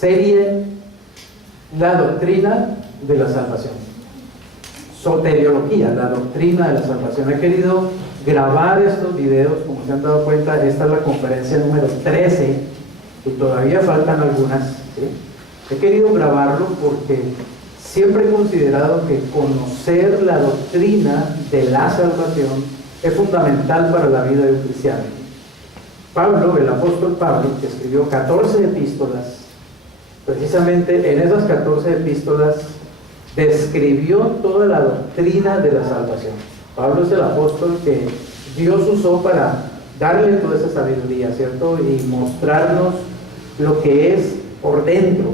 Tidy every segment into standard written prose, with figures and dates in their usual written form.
serie La doctrina de la salvación. Soteriología, la doctrina de la salvación. He querido grabar estos videos, como se han dado cuenta, esta es la conferencia número 13 y todavía faltan algunas, ¿sí? He querido grabarlo porque siempre he considerado que conocer la doctrina de la salvación es fundamental para la vida de un cristiano. Pablo, el apóstol Pablo, que escribió 14 epístolas, precisamente en esas 14 epístolas describió toda la doctrina de la salvación. Pablo es el apóstol que Dios usó para darle toda esa sabiduría, ¿cierto? Y mostrarnos lo que es por dentro,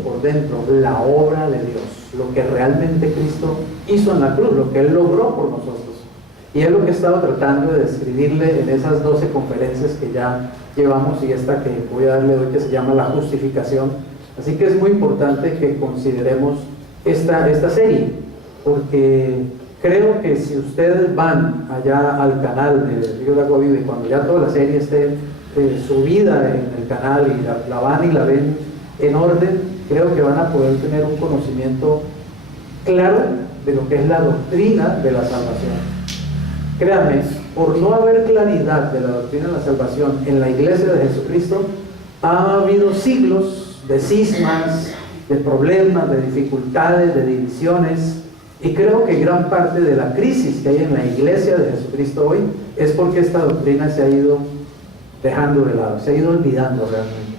la obra de Dios, lo que realmente Cristo hizo en la cruz, lo que Él logró por nosotros. Y es lo que he estado tratando de describirle en esas 12 conferencias que ya llevamos y esta que voy a darle hoy, que se llama la justificación. Así que es muy importante que consideremos esta serie, porque creo que si ustedes van allá al canal de Río de Agua Viva y cuando ya toda la serie esté subida en el canal y la van y la ven en orden, creo que van a poder tener un conocimiento claro de lo que es la doctrina de la salvación. Créanme, por no haber claridad de la doctrina de la salvación en la iglesia de Jesucristo, ha habido siglos de cismas, de problemas, de dificultades, de divisiones, y creo que gran parte de la crisis que hay en la iglesia de Jesucristo hoy es porque esta doctrina se ha ido dejando de lado, se ha ido olvidando realmente.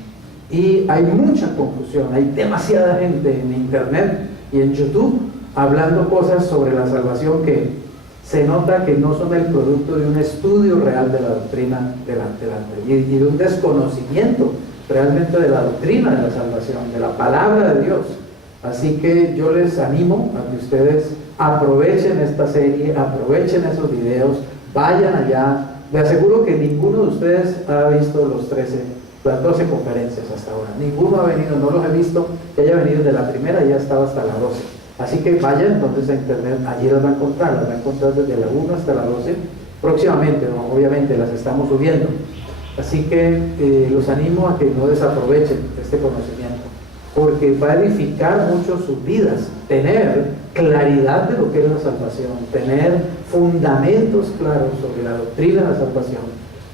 Y hay mucha confusión, hay demasiada gente en internet y en YouTube hablando cosas sobre la salvación que se nota que no son el producto de un estudio real de la doctrina y de un desconocimiento realmente de la doctrina de la salvación, de la palabra de Dios. Así que yo les animo a que ustedes aprovechen esta serie, aprovechen esos videos, vayan allá. Les aseguro que ninguno de ustedes ha visto las 12 conferencias hasta ahora. Ninguno ha venido, no los he visto que haya venido de la primera y ya estaba hasta la 12. Así que vayan entonces a internet, allí las van a encontrar desde la 1 hasta la 12. Próximamente, ¿no? Obviamente las estamos subiendo. Así que los animo a que no desaprovechen este conocimiento, porque va a edificar mucho sus vidas, tener claridad de lo que es la salvación, tener fundamentos claros sobre la doctrina de la salvación,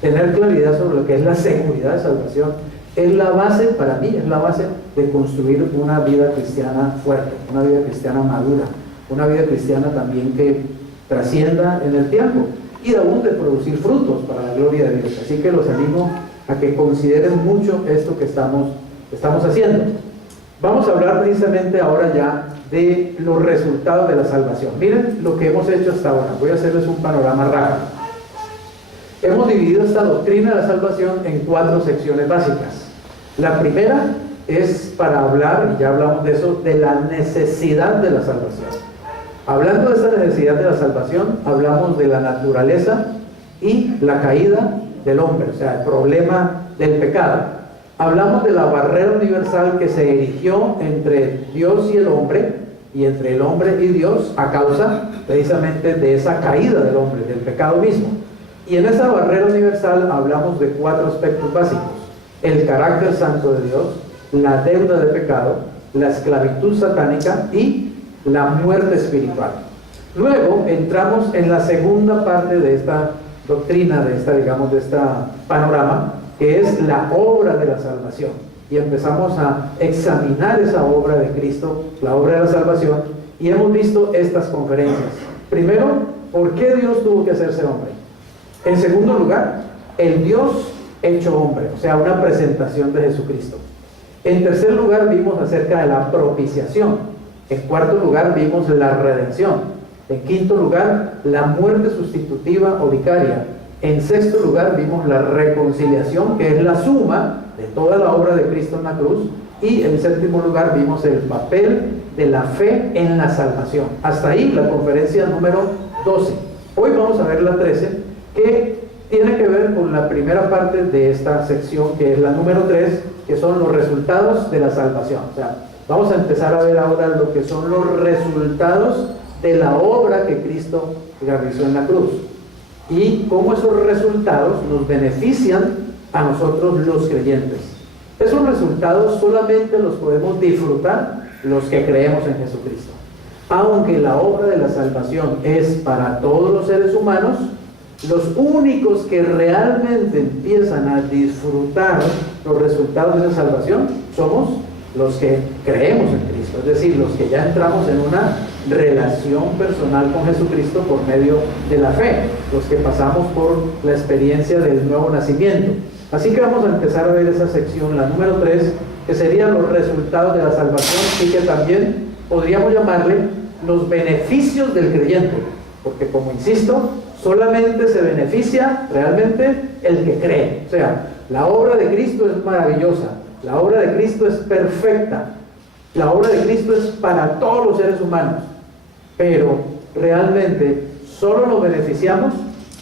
tener claridad sobre lo que es la seguridad de salvación, es la base, para mí, es la base de construir una vida cristiana fuerte, una vida cristiana madura, una vida cristiana también que trascienda en el tiempo y aún de producir frutos para la gloria de Dios. Así que los animo a que consideren mucho esto que estamos haciendo. Vamos a hablar precisamente ahora ya de los resultados de la salvación. Miren lo que hemos hecho hasta ahora. Voy a hacerles un panorama rápido. Hemos dividido esta doctrina de la salvación en 4 secciones básicas. La primera es para hablar, y ya hablamos de eso, de la necesidad de la salvación. Hablando de esta necesidad de la salvación, hablamos de la naturaleza y la caída del hombre, o sea, el problema del pecado. Hablamos de la barrera universal que se erigió entre Dios y el hombre, y entre el hombre y Dios, a causa precisamente de esa caída del hombre, del pecado mismo. Y en esa barrera universal hablamos de 4 aspectos básicos: el carácter santo de Dios, la deuda de pecado, la esclavitud satánica y la muerte espiritual. Luego entramos en la segunda parte de esta doctrina, de este panorama, que es la obra de la salvación. Y empezamos a examinar esa obra de Cristo, la obra de la salvación, y hemos visto estas conferencias. Primero, ¿por qué Dios tuvo que hacerse hombre? En segundo lugar, el Dios hecho hombre, o sea, una presentación de Jesucristo. En tercer lugar, vimos acerca de la propiciación. En cuarto lugar, vimos la redención. En quinto lugar, la muerte sustitutiva o vicaria. En sexto lugar, vimos la reconciliación, que es la suma de toda la obra de Cristo en la cruz. Y en séptimo lugar, vimos el papel de la fe en la salvación. Hasta ahí la conferencia número 12. Hoy vamos a ver la 13, que tiene que ver con la primera parte de esta sección, que es la número 3, que son los resultados de la salvación. O sea, vamos a empezar a ver ahora lo que son los resultados de la obra que Cristo realizó en la cruz y cómo esos resultados nos benefician a nosotros los creyentes. Esos resultados solamente los podemos disfrutar los que creemos en Jesucristo. Aunque la obra de la salvación es para todos los seres humanos, los únicos que realmente empiezan a disfrutar los resultados de la salvación somos los que creemos en Cristo, es decir, los que ya entramos en una relación personal con Jesucristo por medio de la fe, los que pasamos por la experiencia del nuevo nacimiento. Así que vamos a empezar a ver esa sección, la número 3, que serían los resultados de la salvación, y que también podríamos llamarle los beneficios del creyente, porque como insisto, solamente se beneficia realmente el que cree. O sea, la obra de Cristo es maravillosa, la obra de Cristo es perfecta, la obra de Cristo es para todos los seres humanos, pero realmente solo nos beneficiamos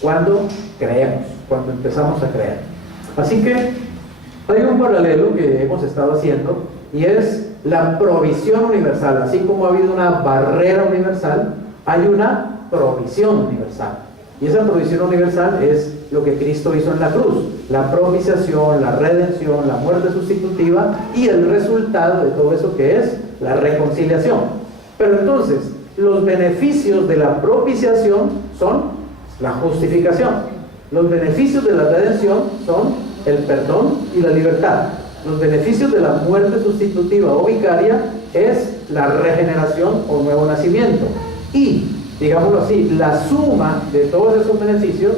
cuando creemos, cuando empezamos a creer. Así que hay un paralelo que hemos estado haciendo, y es la provisión universal. Así como ha habido una barrera universal, hay una provisión universal. Y esa provisión universal es lo que Cristo hizo en la cruz: la propiciación, la redención, la muerte sustitutiva y el resultado de todo eso, que es la reconciliación. Pero entonces, los beneficios de la propiciación son la justificación. Los beneficios de la redención son el perdón y la libertad. Los beneficios de la muerte sustitutiva o vicaria es la regeneración o nuevo nacimiento. Y, digámoslo así, la suma de todos esos beneficios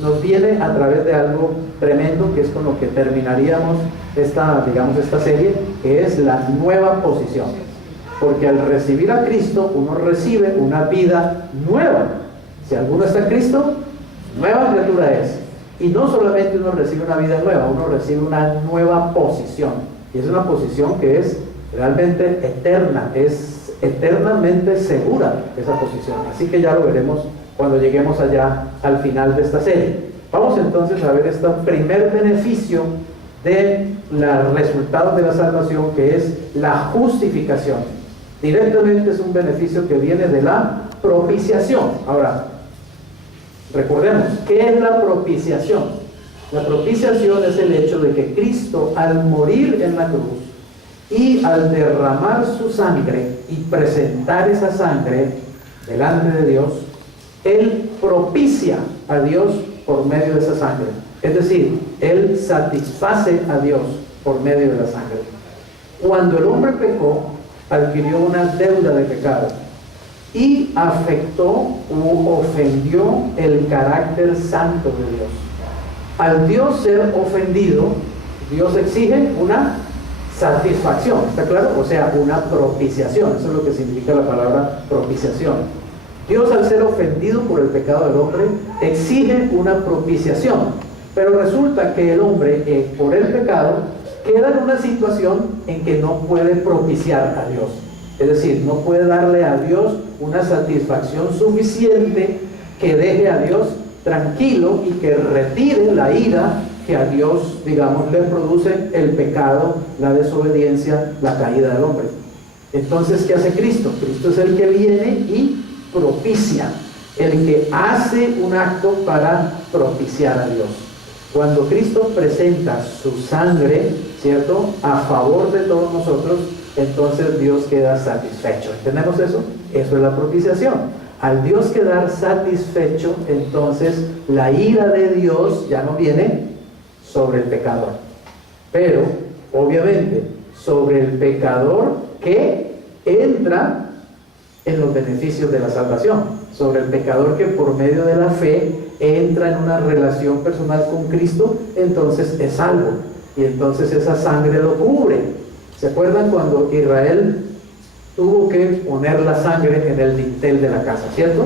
nos viene a través de algo tremendo, que es con lo que terminaríamos esta serie, que es la nueva posición. Porque al recibir a Cristo, uno recibe una vida nueva. Si alguno está en Cristo, nueva criatura es. Y no solamente uno recibe una vida nueva, uno recibe una nueva posición. Y es una posición que es realmente eterna, es eternamente segura esa posición. Así que ya lo veremos cuando lleguemos allá al final de esta serie. Vamos entonces a ver este primer beneficio de los resultados de la salvación, que es la justificación. Directamente es un beneficio que viene de la propiciación. Ahora, recordemos, ¿qué es la propiciación? La propiciación es el hecho de que Cristo, al morir en la cruz y al derramar su sangre y presentar esa sangre delante de Dios, Él propicia a Dios por medio de esa sangre. Es decir, Él satisface a Dios por medio de la sangre. Cuando el hombre pecó, adquirió una deuda de pecado y afectó o ofendió el carácter santo de Dios. Al Dios ser ofendido, Dios exige una satisfacción, ¿está claro? O sea, una propiciación. Eso es lo que significa la palabra propiciación. Dios, al ser ofendido por el pecado del hombre, exige una propiciación. Pero resulta que el hombre, por el pecado, queda en una situación en que no puede propiciar a Dios. Es decir, no puede darle a Dios una satisfacción suficiente que deje a Dios tranquilo y que retire la ira que a Dios, digamos, le produce el pecado, la desobediencia, la caída del hombre. Entonces, ¿qué hace Cristo? Cristo es el que viene y propicia, el que hace un acto para propiciar a Dios. Cuando Cristo presenta su sangre, ¿cierto?, a favor de todos nosotros, entonces Dios queda satisfecho. ¿Entendemos eso? Eso es la propiciación. Al Dios quedar satisfecho, entonces la ira de Dios ya no viene sobre el pecador, pero obviamente sobre el pecador que entra en los beneficios de la salvación, sobre el pecador que por medio de la fe entra en una relación personal con Cristo, entonces es salvo, y entonces esa sangre lo cubre. ¿Se acuerdan cuando Israel tuvo que poner la sangre en el dintel de la casa, cierto?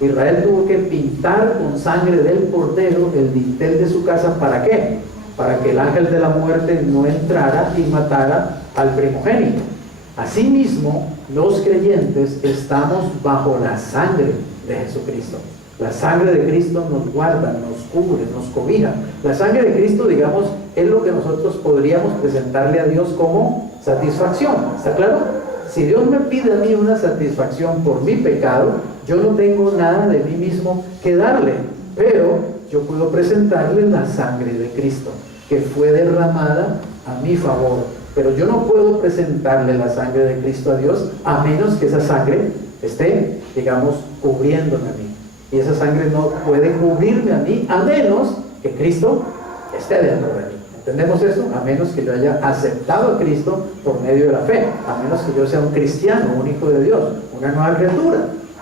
Israel tuvo que pintar con sangre del cordero el dintel de su casa. ¿Para qué? Para que el ángel de la muerte no entrara y matara al primogénito. Asimismo, los creyentes estamos bajo la sangre de Jesucristo. La sangre de Cristo nos guarda, nos cubre, nos cobija. La sangre de Cristo, digamos, es lo que nosotros podríamos presentarle a Dios como satisfacción. ¿Está claro? Si Dios me pide a mí una satisfacción por mi pecado, yo no tengo nada de mí mismo que darle, pero yo puedo presentarle la sangre de Cristo, que fue derramada a mi favor, pero yo no puedo presentarle la sangre de Cristo a Dios a menos que esa sangre esté, digamos, cubriéndome a mí. Y esa sangre no puede cubrirme a mí a menos que Cristo esté dentro de mí. ¿Entendemos eso? A menos que yo haya aceptado a Cristo por medio de la fe, a menos que yo sea un cristiano, un hijo de Dios, una nueva criatura.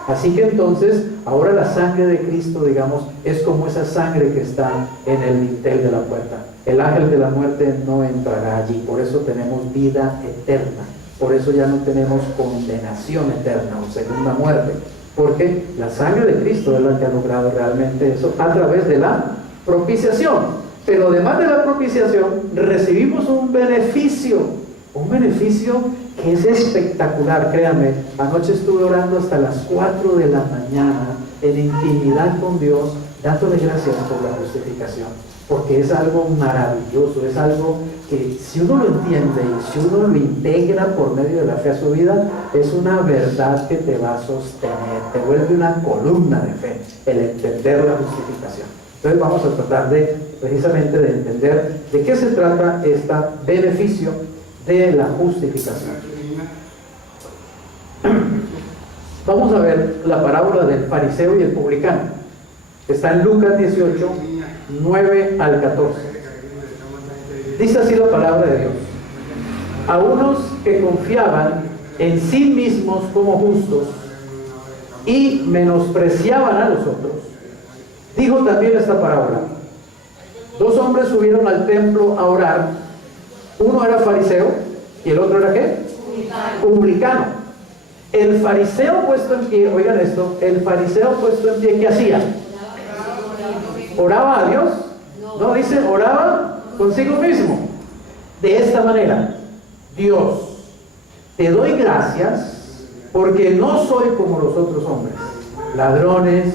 Así que entonces, ahora la sangre de Cristo, digamos, es como esa sangre que está en el dintel de la puerta. El ángel de la muerte no entrará allí, por eso tenemos vida eterna. Por eso ya no tenemos condenación eterna o segunda muerte, porque la sangre de Cristo es la que ha logrado realmente eso a través de la propiciación. Pero además de la propiciación, recibimos un beneficio que es espectacular. Créanme, anoche estuve orando hasta las 4 de la mañana en intimidad con Dios, dándole gracias por la justificación, porque es algo maravilloso, es algo que si uno lo entiende y si uno lo integra por medio de la fe a su vida, es una verdad que te va a sostener, te vuelve una columna de fe, el entender la justificación. Entonces vamos a tratar precisamente de entender de qué se trata este beneficio de la justificación. Vamos a ver la parábola del fariseo y el publicano. Está en Lucas 18, 9 al 14. Dice así la palabra de Dios: a unos que confiaban en sí mismos como justos y menospreciaban a los otros, dijo también esta parábola. Dos hombres subieron al templo a orar. Uno era fariseo y el otro era ¿qué? Publicano. El fariseo puesto en pie, oigan esto, el fariseo puesto en pie, ¿qué hacía? ¿Oraba a Dios? No, dice, oraba consigo mismo. De esta manera: Dios, te doy gracias porque no soy como los otros hombres, ladrones,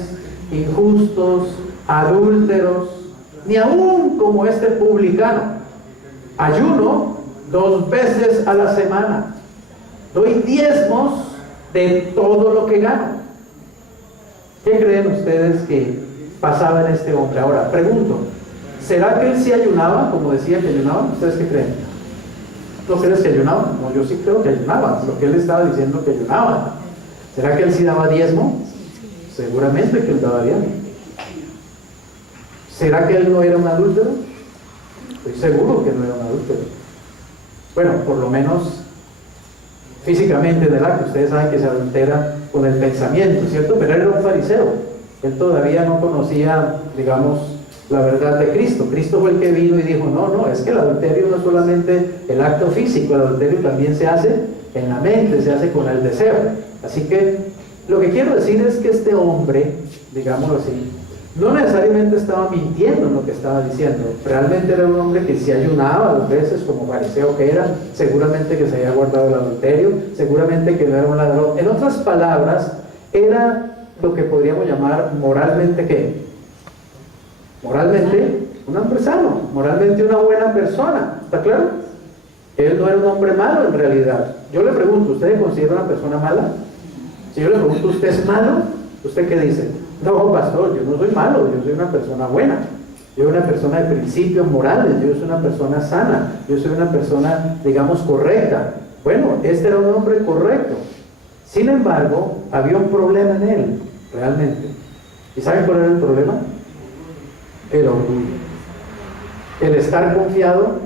injustos, adúlteros, ni aún como este publicano. Ayuno 2 veces a la semana, doy diezmos de todo lo que gano. ¿Qué creen ustedes que pasaba en este hombre? Ahora, pregunto, ¿será que él sí ayunaba, como decía que ayunaba? ¿Ustedes qué creen? ¿No crees que ayunaba? No, yo sí creo que ayunaba, lo que él estaba diciendo que ayunaba. ¿Será que él sí daba diezmo? Seguramente que él daba diezmo. ¿Será que él no era un adúltero? Estoy seguro que no era un adúltero. Bueno, por lo menos físicamente, ¿verdad? Que ustedes saben que se adultera con el pensamiento, ¿cierto? Pero él era un fariseo. Él todavía no conocía, digamos, la verdad de Cristo. Cristo fue el que vino y dijo, no, es que el adulterio no es solamente el acto físico, el adulterio también se hace en la mente, se hace con el deseo. Así que lo que quiero decir es que este hombre, digámoslo así, no necesariamente estaba mintiendo en lo que estaba diciendo. Realmente era un hombre que se ayunaba 2 veces como fariseo que era, seguramente que se había guardado el adulterio, seguramente que no era un ladrón. En otras palabras, era lo que podríamos llamar moralmente ¿qué? Moralmente un hombre sano, moralmente una buena persona, ¿está claro? Él no era un hombre malo en realidad. Yo le pregunto, ¿usted se considera una persona mala? Si yo le pregunto, ¿usted es malo? ¿Usted qué dice? No, pastor, yo no soy malo, yo soy una persona buena. Yo soy una persona de principios morales, yo soy una persona sana, yo soy una persona, digamos, correcta. Bueno, este era un hombre correcto. Sin embargo, había un problema en él, realmente. ¿Y saben cuál era el problema? El orgullo. El estar confiado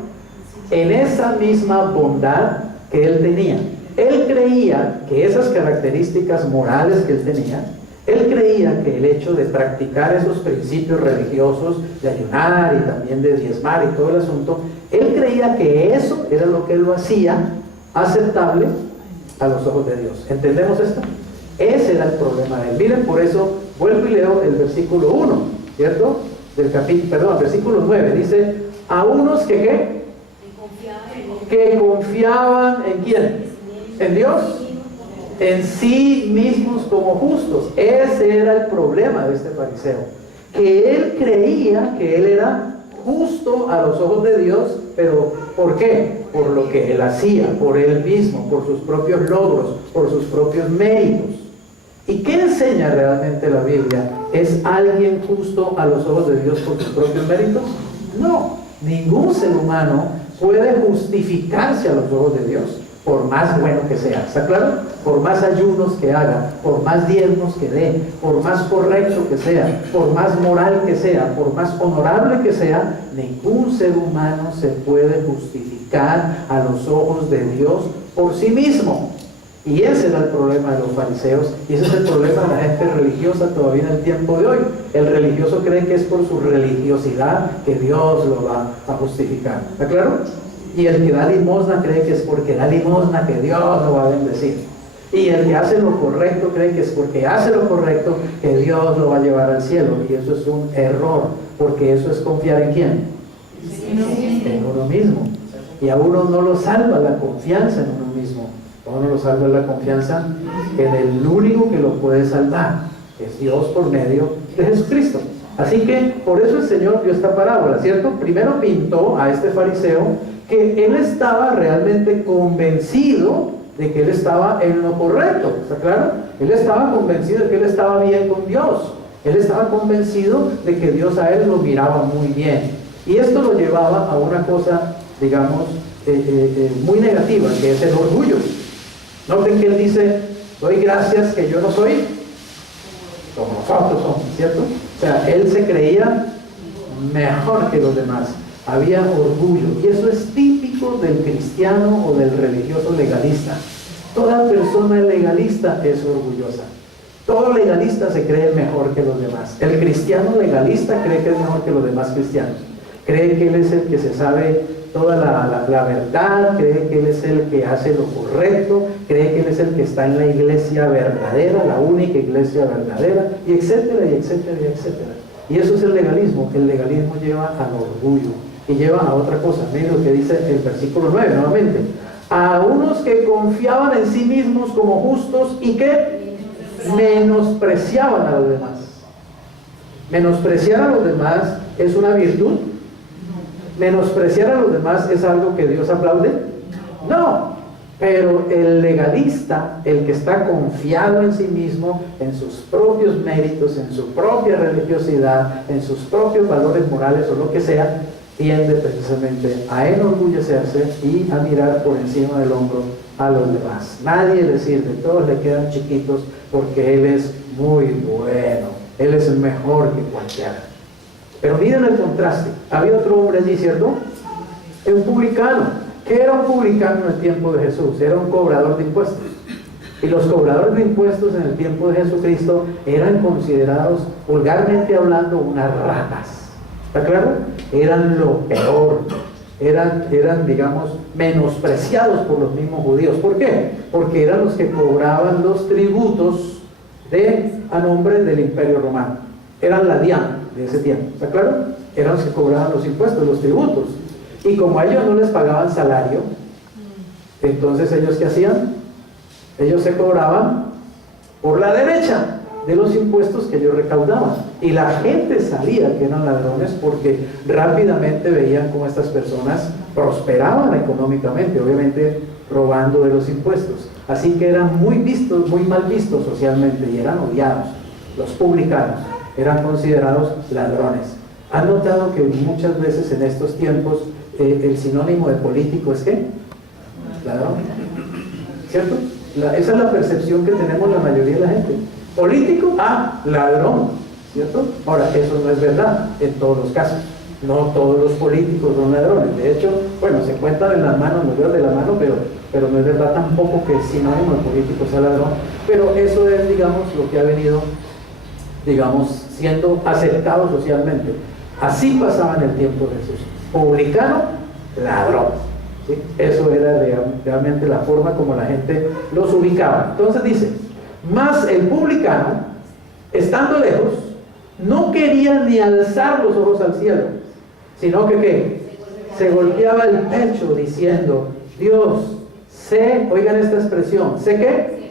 en esa misma bondad que él tenía. Él creía que esas características morales que él tenía, él creía que el hecho de practicar esos principios religiosos, de ayunar y también de diezmar y todo el asunto, él creía que eso era lo que él lo hacía aceptable a los ojos de Dios. ¿Entendemos esto? Ese era el problema de él. Miren, por eso vuelvo y leo el versículo 1, ¿cierto? Del versículo 9, dice, a unos que ¿qué? Que confiaban ¿en quién? En Dios, en sí mismos como justos. Ese era el problema de este fariseo, que él creía que él era justo a los ojos de Dios, pero ¿por qué? Por lo que él hacía, por él mismo, por sus propios logros, por sus propios méritos. ¿Y qué enseña realmente la Biblia? ¿Es alguien justo a los ojos de Dios por sus propios méritos? No, ningún ser humano puede justificarse a los ojos de Dios, por más bueno que sea. ¿Está claro? Por más ayunos que haga, por más diezmos que dé, por más correcto que sea, por más moral que sea, por más honorable que sea, ningún ser humano se puede justificar a los ojos de Dios por sí mismo. Y ese era el problema de los fariseos, y ese es el problema de la gente religiosa todavía en el tiempo de hoy. El religioso cree que es por su religiosidad que Dios lo va a justificar. ¿Está claro? Y el que da limosna cree que es porque da limosna que Dios lo va a bendecir. Y el que hace lo correcto cree que es porque hace lo correcto que Dios lo va a llevar al cielo. Y eso es un error, porque eso es confiar ¿en quién? En uno mismo. Y a uno no lo salva la confianza en uno mismo. A uno lo salva la confianza en el único que lo puede salvar, que es Dios por medio de Jesucristo. Así que por eso el Señor dio esta parábola, ¿cierto? Primero pintó a este fariseo que él estaba realmente convencido de que él estaba en lo correcto, ¿está claro? Él estaba convencido de que él estaba bien con Dios. Él estaba convencido de que Dios a él lo miraba muy bien. Y esto lo llevaba a una cosa, digamos, muy negativa, que es el orgullo. Noten que él dice, doy gracias que yo no soy como nosotros somos, ¿cierto? O sea, él se creía mejor que los demás. Había orgullo, y eso es típico del cristiano o del religioso legalista. Toda persona legalista es orgullosa. Todo legalista se cree mejor que los demás. El cristiano legalista cree que es mejor que los demás cristianos. Cree que él es el que se sabe toda la verdad, cree que él es el que hace lo correcto, cree que él es el que está en la iglesia verdadera, la única iglesia verdadera, y etcétera, y etcétera, y etcétera. Y eso es el legalismo. El legalismo lleva al orgullo y lleva a otra cosa. Miren lo que dice el versículo 9 nuevamente. A unos que confiaban en sí mismos como justos y que menospreciaban a los demás. Menospreciar a los demás es una virtud. ¿Menospreciar a los demás es algo que Dios aplaude? No, pero el legalista, el que está confiado en sí mismo, en sus propios méritos, en su propia religiosidad, en sus propios valores morales o lo que sea, tiende precisamente a enorgullecerse y a mirar por encima del hombro a los demás. Nadie le sirve, todos le quedan chiquitos porque él es muy bueno, él es el mejor que cualquiera. Pero miren el contraste. Había otro hombre allí, ¿cierto? Un publicano. ¿Qué era un publicano en el tiempo de Jesús? Era un cobrador de impuestos. Y los cobradores de impuestos en el tiempo de Jesucristo eran considerados, vulgarmente hablando, unas ratas. ¿Está claro? Eran lo peor. Eran, digamos, menospreciados por los mismos judíos. ¿Por qué? Porque eran los que cobraban los tributos a nombre del Imperio Romano. Eran la DIAN de ese tiempo, ¿está claro? Eran los que cobraban los impuestos, los tributos. Y como a ellos no les pagaban salario, entonces ellos ¿qué hacían? Ellos se cobraban por la derecha de los impuestos que ellos recaudaban. Y la gente sabía que eran ladrones porque rápidamente veían cómo estas personas prosperaban económicamente, obviamente robando de los impuestos. Así que eran muy mal vistos socialmente y eran odiados. Los publicanos eran considerados ladrones. ¿Han notado que muchas veces en estos tiempos el sinónimo de político es ¿qué? Ladrón. ¿Cierto? Esa es la percepción que tenemos la mayoría de la gente. Político, ladrón. ¿Cierto? Ahora, eso no es verdad en todos los casos. No todos los políticos son ladrones. De hecho, bueno, se cuentan en las manos, los dedos de la mano, pero no es verdad tampoco que el sinónimo de político sea ladrón. Pero eso es, digamos, lo que ha venido, digamos, siendo aceptado socialmente. Así pasaba en el tiempo de Jesús. Publicano, ladrón. ¿Sí? Eso era realmente la forma como la gente los ubicaba. Entonces dice, mas el publicano, estando lejos, no quería ni alzar los ojos al cielo, sino que ¿qué? Se golpeaba el pecho diciendo, Dios, oigan esta expresión, ¿sé qué?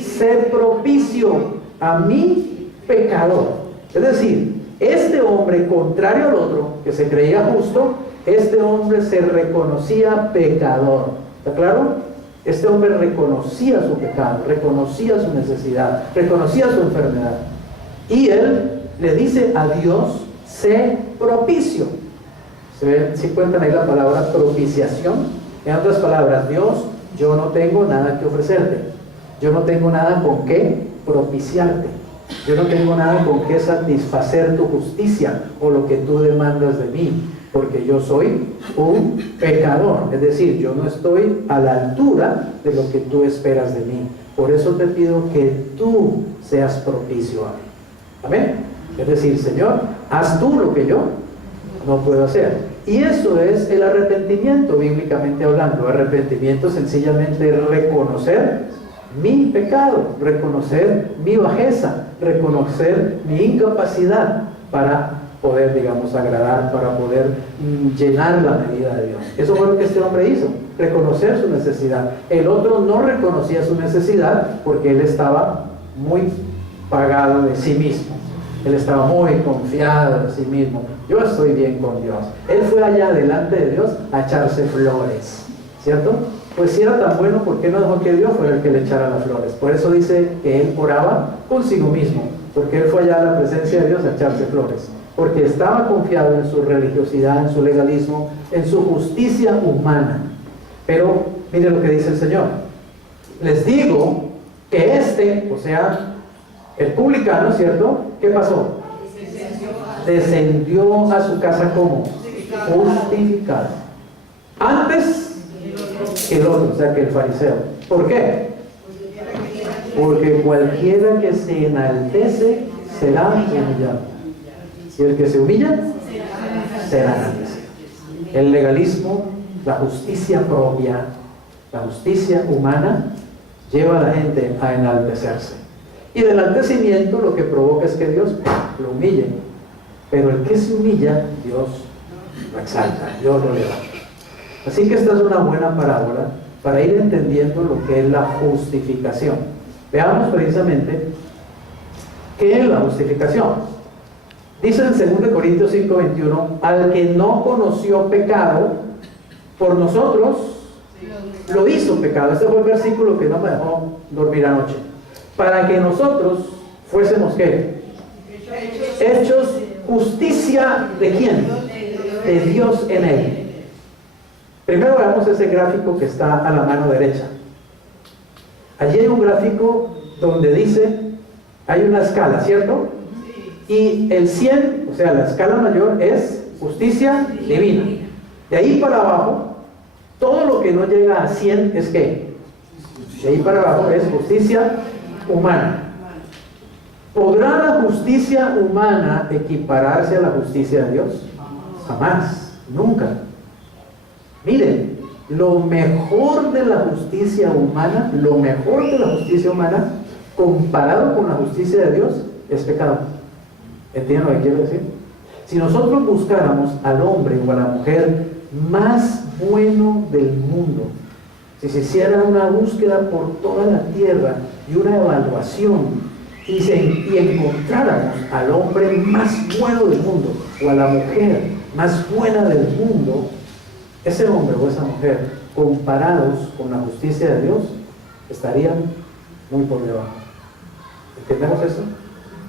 Sé propicio a mí pecador. Es decir, este hombre, contrario al otro, que se creía justo, este hombre se reconocía pecador. ¿Está claro? Este hombre reconocía su pecado, reconocía su necesidad, reconocía su enfermedad. Y él le dice a Dios, sé propicio. ¿Se ven? ¿Sí cuentan ahí la palabra propiciación? En otras palabras, Dios, yo no tengo nada que ofrecerte. Yo no tengo nada con qué propiciarte. Yo no tengo nada con qué satisfacer tu justicia o lo que tú demandas de mí, porque yo soy un pecador. Es decir, yo no estoy a la altura de lo que tú esperas de mí. Por eso te pido que tú seas propicio a mí. Amén. Es decir, Señor, haz tú lo que yo no puedo hacer. Y eso es el arrepentimiento, bíblicamente hablando. Arrepentimiento sencillamente es reconocer mi pecado, reconocer mi bajeza, reconocer mi incapacidad para poder, digamos, agradar, para poder llenar la medida de Dios. Eso fue lo que este hombre hizo, reconocer su necesidad. El otro no reconocía su necesidad porque él estaba muy pagado de sí mismo. Él estaba muy confiado en sí mismo. Yo estoy bien con Dios. Él fue allá delante de Dios a echarse flores, ¿cierto? Pues si era tan bueno, ¿por qué no dejó que Dios fuera el que le echara las flores? Por eso dice que él oraba consigo mismo, porque él fue allá a la presencia de Dios a echarse flores, porque estaba confiado en su religiosidad, en su legalismo, en su justicia humana. Pero mire lo que dice el Señor: les digo que este, o sea, el publicano, ¿cierto? ¿Qué pasó? Descendió a su casa como justificado antes que el otro, o sea, que el fariseo. ¿Por qué? Porque cualquiera que se enaltece será humillado, y el que se humilla será enaltecido. El legalismo, la justicia propia, la justicia humana lleva a la gente a enaltecerse, y el enaltecimiento lo que provoca es que Dios lo humille. Pero el que se humilla, Dios lo exalta, Dios lo levanta. Así que esta es una buena parábola para ir entendiendo lo que es la justificación. Veamos precisamente qué es la justificación. Dice en 2 Corintios 5:21, al que no conoció pecado, por nosotros lo hizo pecado. Este fue el versículo que no me dejó dormir anoche. Para que nosotros fuésemos, ¿qué? Hechos justicia ¿de quién? De Dios en él. Primero veamos ese gráfico que está a la mano derecha. Allí hay un gráfico donde dice, hay una escala, ¿cierto? Y el 100, o sea, la escala mayor es justicia divina. De ahí para abajo, todo lo que no llega a 100 es ¿qué? De ahí para abajo es justicia humana. ¿Podrá la justicia humana equipararse a la justicia de Dios? Jamás, nunca. Miren, lo mejor de la justicia humana, comparado con la justicia de Dios, es pecado. ¿Entienden lo que quiero decir? Si nosotros buscáramos al hombre o a la mujer más bueno del mundo, si se hiciera una búsqueda por toda la tierra y una evaluación, y encontráramos al hombre más bueno del mundo o a la mujer más buena del mundo, ese hombre o esa mujer, comparados con la justicia de Dios, estarían muy por debajo. ¿Entendemos eso?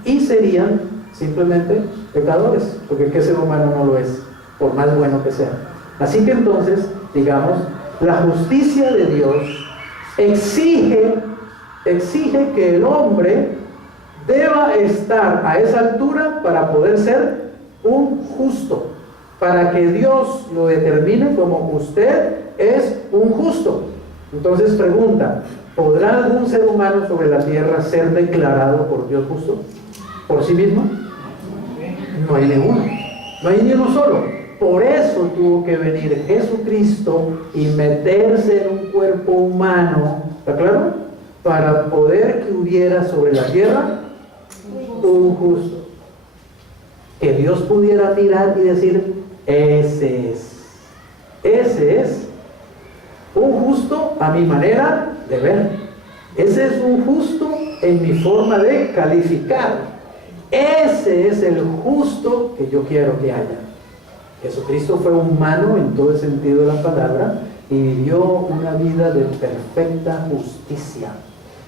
Y serían simplemente pecadores, porque ¿qué ser humano no lo es? Por más bueno que sea. Así que entonces, digamos, la justicia de Dios exige que el hombre deba estar a esa altura para poder ser un justo, para que Dios lo determine como usted es un justo. Entonces pregunta, ¿podrá algún ser humano sobre la tierra ser declarado por Dios justo? ¿Por sí mismo? No hay ninguno, no hay ni uno solo. Por eso tuvo que venir Jesucristo y meterse en un cuerpo humano, ¿está claro? Para poder que hubiera sobre la tierra un justo, que Dios pudiera mirar y decir, ese es un justo a mi manera de ver, ese es un justo en mi forma de calificar, ese es el justo que yo quiero que haya. Jesucristo fue humano en todo el sentido de la palabra y vivió una vida de perfecta justicia.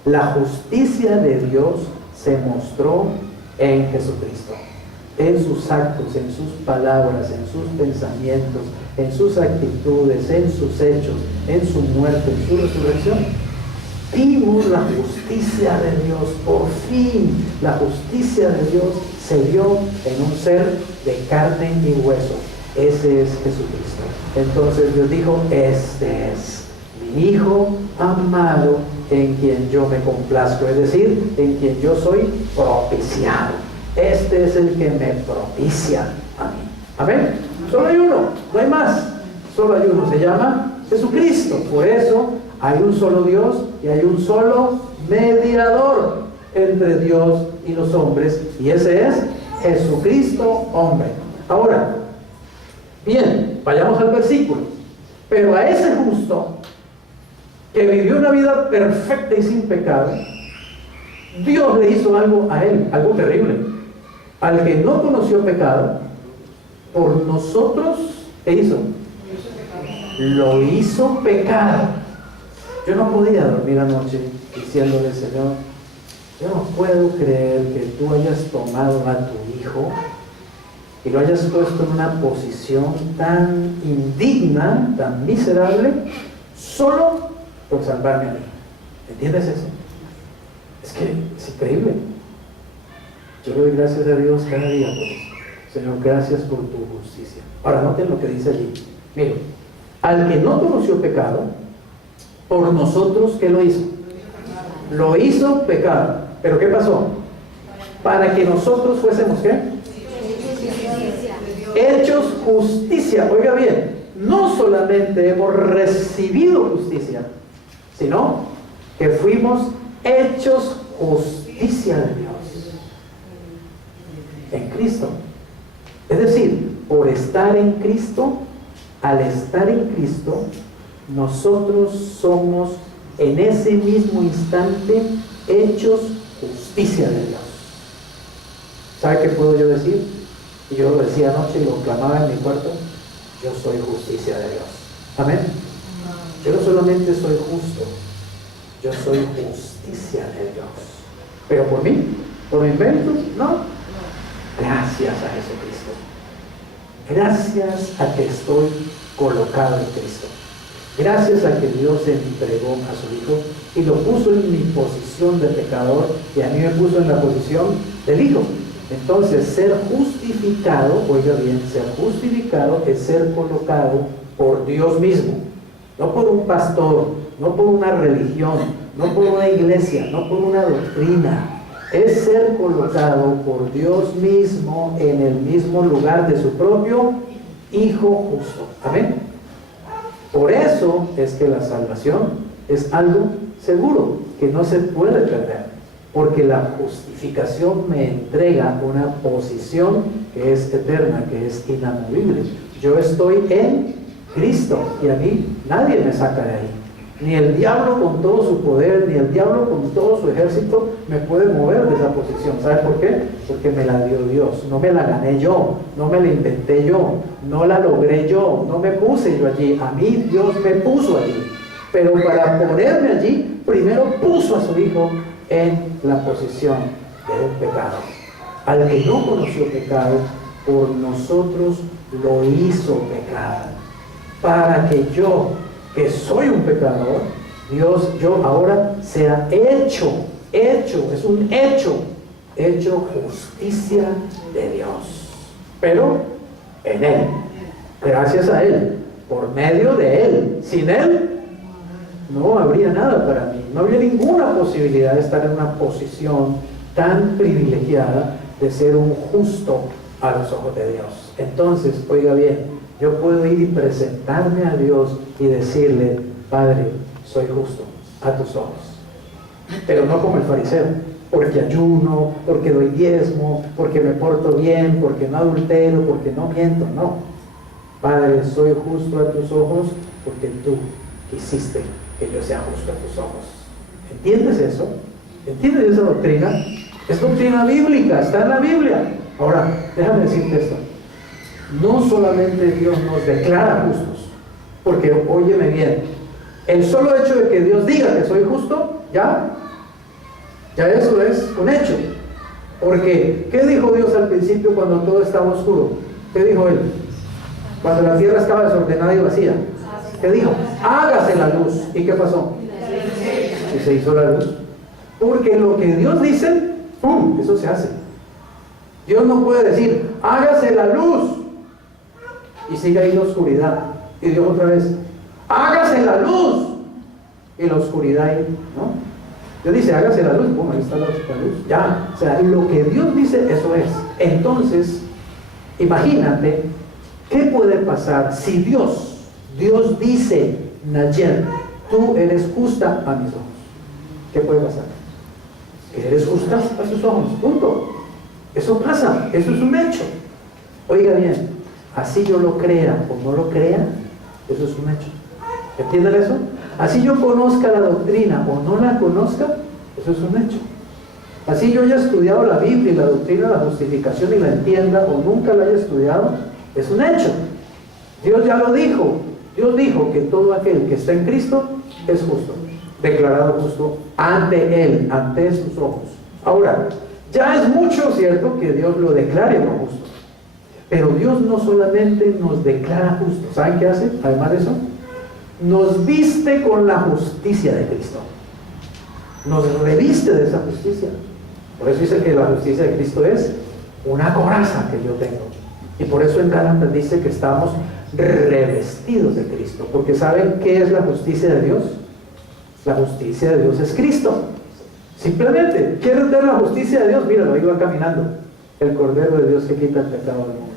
La justicia de Dios se mostró en Jesucristo. en sus actos, en sus palabras, en sus pensamientos, en sus actitudes, en sus hechos, en su muerte, en su resurrección, vimos la justicia de Dios. Por fin la justicia de Dios se vio en un ser de carne y hueso. Ese es Jesucristo. Entonces Dios dijo: este es mi Hijo amado, en quien yo me complazco, es decir, en quien yo soy propiciado. Este es el que me propicia a mí. Amén. Solo hay uno, no hay más. Solo hay uno, se llama Jesucristo. Por eso hay un solo Dios y hay un solo mediador entre Dios y los hombres, y ese es Jesucristo, hombre. Ahora, bien, vayamos al versículo. Pero a ese justo que vivió una vida perfecta y sin pecado, Dios le hizo algo a él, algo terrible. Al que no conoció pecado, por nosotros, ¿qué hizo? Lo hizo pecado. Yo no podía dormir anoche diciéndole: Señor, yo no puedo creer que tú hayas tomado a tu hijo y lo hayas puesto en una posición tan indigna, tan miserable, solo por salvarme a mí. ¿Entiendes eso? Es que es increíble. Yo le doy gracias a Dios cada día por eso. Señor, gracias por tu justicia. Ahora noten lo que dice allí. Miren, al que no conoció pecado, por nosotros, ¿qué lo hizo? Lo hizo pecado. ¿Pero qué pasó? Para que nosotros fuésemos, ¿qué? Hechos justicia. Oiga bien, no solamente hemos recibido justicia, sino que fuimos hechos justicia de Dios en Cristo. Es decir, por estar en Cristo, al estar en Cristo, nosotros somos en ese mismo instante hechos justicia de Dios. ¿Sabe qué puedo yo decir? Y yo lo decía anoche y lo clamaba en mi cuarto: yo soy justicia de Dios. Amén. Yo no solamente soy justo, yo soy justicia de Dios. ¿Pero por mí? ¿Por mis méritos? No. Gracias a Jesucristo. Gracias a que estoy colocado en Cristo. Gracias a que Dios entregó a su Hijo y lo puso en mi posición de pecador, y a mí me puso en la posición del Hijo. Entonces, ser justificado, oiga bien, ser justificado es ser colocado por Dios mismo. No por un pastor, no por una religión, no por una iglesia, no por una doctrina. Es ser colocado por Dios mismo en el mismo lugar de su propio Hijo justo. Amén. Por eso es que la salvación es algo seguro, que no se puede perder, porque la justificación me entrega una posición que es eterna, que es inamovible. Yo estoy en Cristo y a mí nadie me saca de ahí. Ni el diablo con todo su poder, ni el diablo con todo su ejército me puede mover de esa posición. ¿Sabe por qué? Porque me la dio Dios. No me la gané yo, no me la inventé yo, no la logré yo, no me puse yo allí. A mí Dios me puso allí. Pero para ponerme allí, primero puso a su Hijo en la posición del pecado. Al que no conoció pecado, por nosotros lo hizo pecado. Para que yo, que soy un pecador, Dios, yo ahora sea hecho, es un hecho justicia de Dios. Pero en Él, gracias a Él, por medio de Él. Sin Él no habría nada para mí, no habría ninguna posibilidad de estar en una posición tan privilegiada de ser un justo a los ojos de Dios. Entonces, oiga bien, yo puedo ir y presentarme a Dios y decirle: Padre, soy justo a tus ojos. Pero no como el fariseo, porque ayuno, porque doy diezmo, porque me porto bien, porque no adultero, porque no miento. No. Padre, soy justo a tus ojos porque tú quisiste que yo sea justo a tus ojos. ¿Entiendes eso? ¿Entiendes esa doctrina? Es doctrina bíblica, está en la Biblia. Ahora, déjame decirte esto. No solamente Dios nos declara justos, porque óyeme bien, el solo hecho de que Dios diga que soy justo, ya eso es un hecho. Porque, ¿qué dijo Dios al principio cuando todo estaba oscuro? ¿Qué dijo Él? Cuando la tierra estaba desordenada y vacía. ¿Qué dijo? Hágase la luz. ¿Y qué pasó? Y se hizo la luz. Porque lo que Dios dice, ¡pum!, eso se hace. Dios no puede decir, hágase la luz, y sigue ahí la oscuridad. Y Dios otra vez, hágase la luz, y la oscuridad ahí, ¿no? Dios dice, hágase la luz, ¡pum!, ahí está la luz. Ya, o sea, lo que Dios dice, eso es. Entonces, imagínate, ¿qué puede pasar si Dios dice, Nayel, tú eres justa a mis ojos? ¿Qué puede pasar? Que eres justa a sus ojos, punto. Eso pasa, eso es un hecho. Oiga bien, así yo lo crea o no lo crea, eso es un hecho. ¿Entienden eso? Así yo conozca la doctrina o no la conozca, eso es un hecho. Así yo haya estudiado la Biblia y la doctrina de la justificación y la entienda o nunca la haya estudiado, es un hecho. Dios ya lo dijo. Dios dijo que todo aquel que está en Cristo es justo, declarado justo ante Él, ante sus ojos. Ahora, ya es mucho cierto que Dios lo declare no justo, pero Dios no solamente nos declara justos. ¿Saben qué hace? Además de eso, nos viste con la justicia de Cristo, nos reviste de esa justicia. Por eso dice que la justicia de Cristo es una coraza que yo tengo, y por eso en Gálatas dice que estamos revestidos de Cristo, porque ¿saben qué es la justicia de Dios? La justicia de Dios es Cristo. Simplemente, ¿quieres ver la justicia de Dios? Míralo, ahí va caminando el Cordero de Dios que quita el pecado del mundo.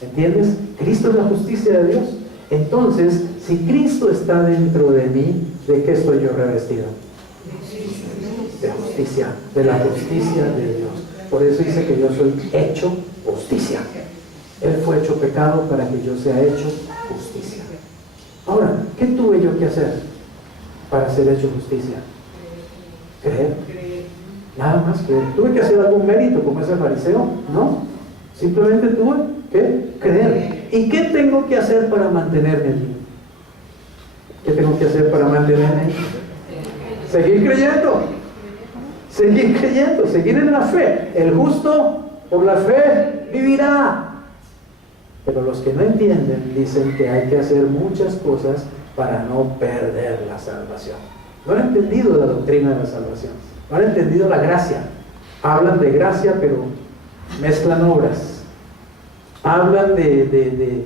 ¿Entiendes? Cristo es la justicia de Dios. Entonces, si Cristo está dentro de mí, ¿de qué estoy yo revestido? De justicia, de la justicia de Dios. Por eso dice que yo soy hecho justicia. Él fue hecho pecado para que yo sea hecho justicia. Ahora, ¿qué tuve yo que hacer para ser hecho justicia? Creer. Nada más creer. ¿Tuve que hacer algún mérito como ese fariseo? No. Simplemente tuve que creer. ¿Y qué tengo que hacer para mantenerme allí? ¿Qué tengo que hacer para mantenerme allí? Seguir creyendo. Seguir creyendo. Seguir en la fe. El justo por la fe vivirá. Pero los que no entienden dicen que hay que hacer muchas cosas para no perder la salvación. No han entendido la doctrina de la salvación, no han entendido la gracia. Hablan de gracia, pero mezclan obras. Hablan de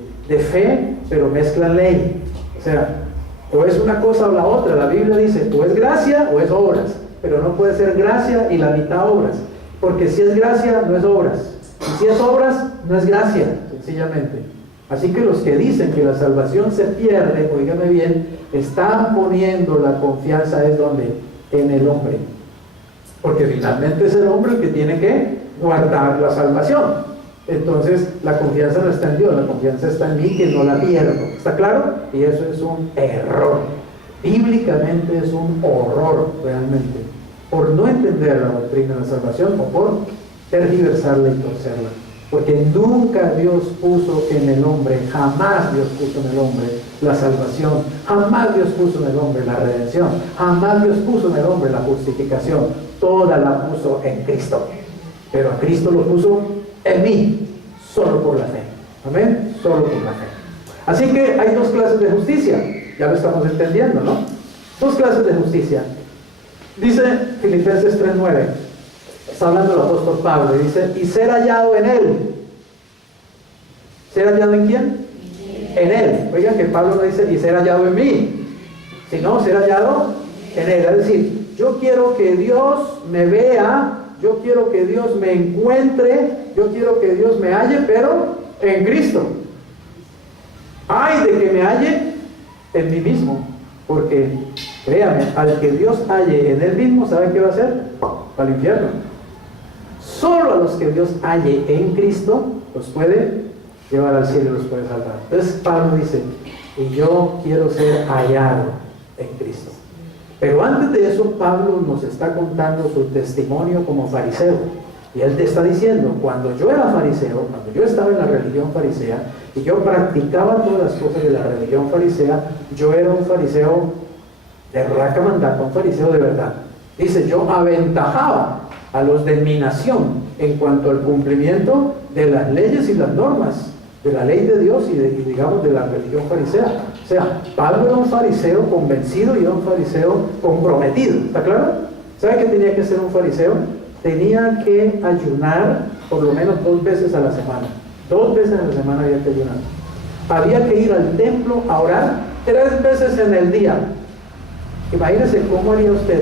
fe, pero mezclan ley. O sea, o es una cosa o la otra. La Biblia dice, o es gracia o es obras, pero no puede ser gracia y la mitad obras, porque si es gracia no es obras, y si es obras no es gracia, sencillamente. Así que los que dicen que la salvación se pierde, oígame bien, están poniendo la confianza, ¿es donde? En el hombre. Porque finalmente es el hombre el que tiene que guardar la salvación. Entonces la confianza no está en Dios, la confianza está en mí, que no la pierdo. ¿Está claro? Y eso es un error. Bíblicamente es un horror realmente, por no entender la doctrina de la salvación o por tergiversarla y torcerla. Porque nunca Dios puso en el hombre, jamás Dios puso en el hombre la salvación, jamás Dios puso en el hombre la redención, jamás Dios puso en el hombre la justificación. Toda la puso en Cristo, pero a Cristo lo puso en mí, solo por la fe. Amén, solo por la fe. Así que hay dos clases de justicia, ya lo estamos entendiendo, ¿no? Dos clases de justicia. Dice Filipenses 3:9, está hablando el apóstol Pablo, y dice, y ser hallado en él. ¿Ser hallado en quién? En él. Oigan que Pablo no dice, y ser hallado en mí, sino ser hallado en él. Es decir, yo quiero que Dios me vea, yo quiero que Dios me encuentre, yo quiero que Dios me halle, pero en Cristo. Ay de que me halle en mí mismo, porque créame, al que Dios halle en él mismo, ¿sabe qué va a hacer? Para el infierno. Solo a los que Dios halle en Cristo los puede llevar al cielo y los puede salvar. Entonces Pablo dice, y yo quiero ser hallado en Cristo. Pero antes de eso, Pablo nos está contando su testimonio como fariseo. Y él te está diciendo, cuando yo era fariseo, cuando yo estaba en la religión farisea, y yo practicaba todas las cosas de la religión farisea, yo era un fariseo de raca mandaca, un fariseo de verdad. Dice, yo aventajaba a los de mi nación en cuanto al cumplimiento de las leyes y las normas de la ley de Dios y digamos de la religión farisea. O sea, Pablo era un fariseo convencido y era un fariseo comprometido, ¿está claro? ¿Sabe qué tenía que ser un fariseo? Tenía que ayunar por lo menos 2 veces a la semana. 2 veces a la semana había que ayunar. Había que ir al templo a orar 3 veces en el día. Imagínese cómo haría usted,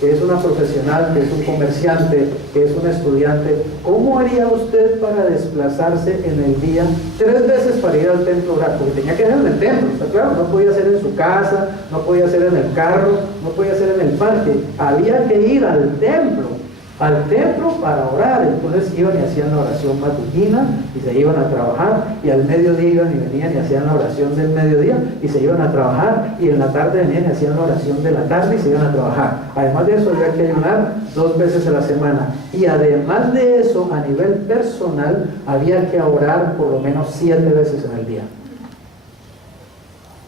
que es una profesional, que es un comerciante, que es un estudiante, ¿cómo haría usted para desplazarse en el día 3 veces para ir al templo a orar? Porque tenía que ser en el templo, ¿está claro? No podía ser en su casa, no podía ser en el carro, no podía ser en el parque. Había que ir al templo para orar. Entonces iban y hacían la oración matutina y se iban a trabajar, y al mediodía iban y venían y hacían la oración del mediodía y se iban a trabajar, y en la tarde venían y hacían la oración de la tarde y se iban a trabajar. Además de eso había que ayunar 2 veces a la semana, y además de eso, a nivel personal, había que orar por lo menos 7 veces en el día.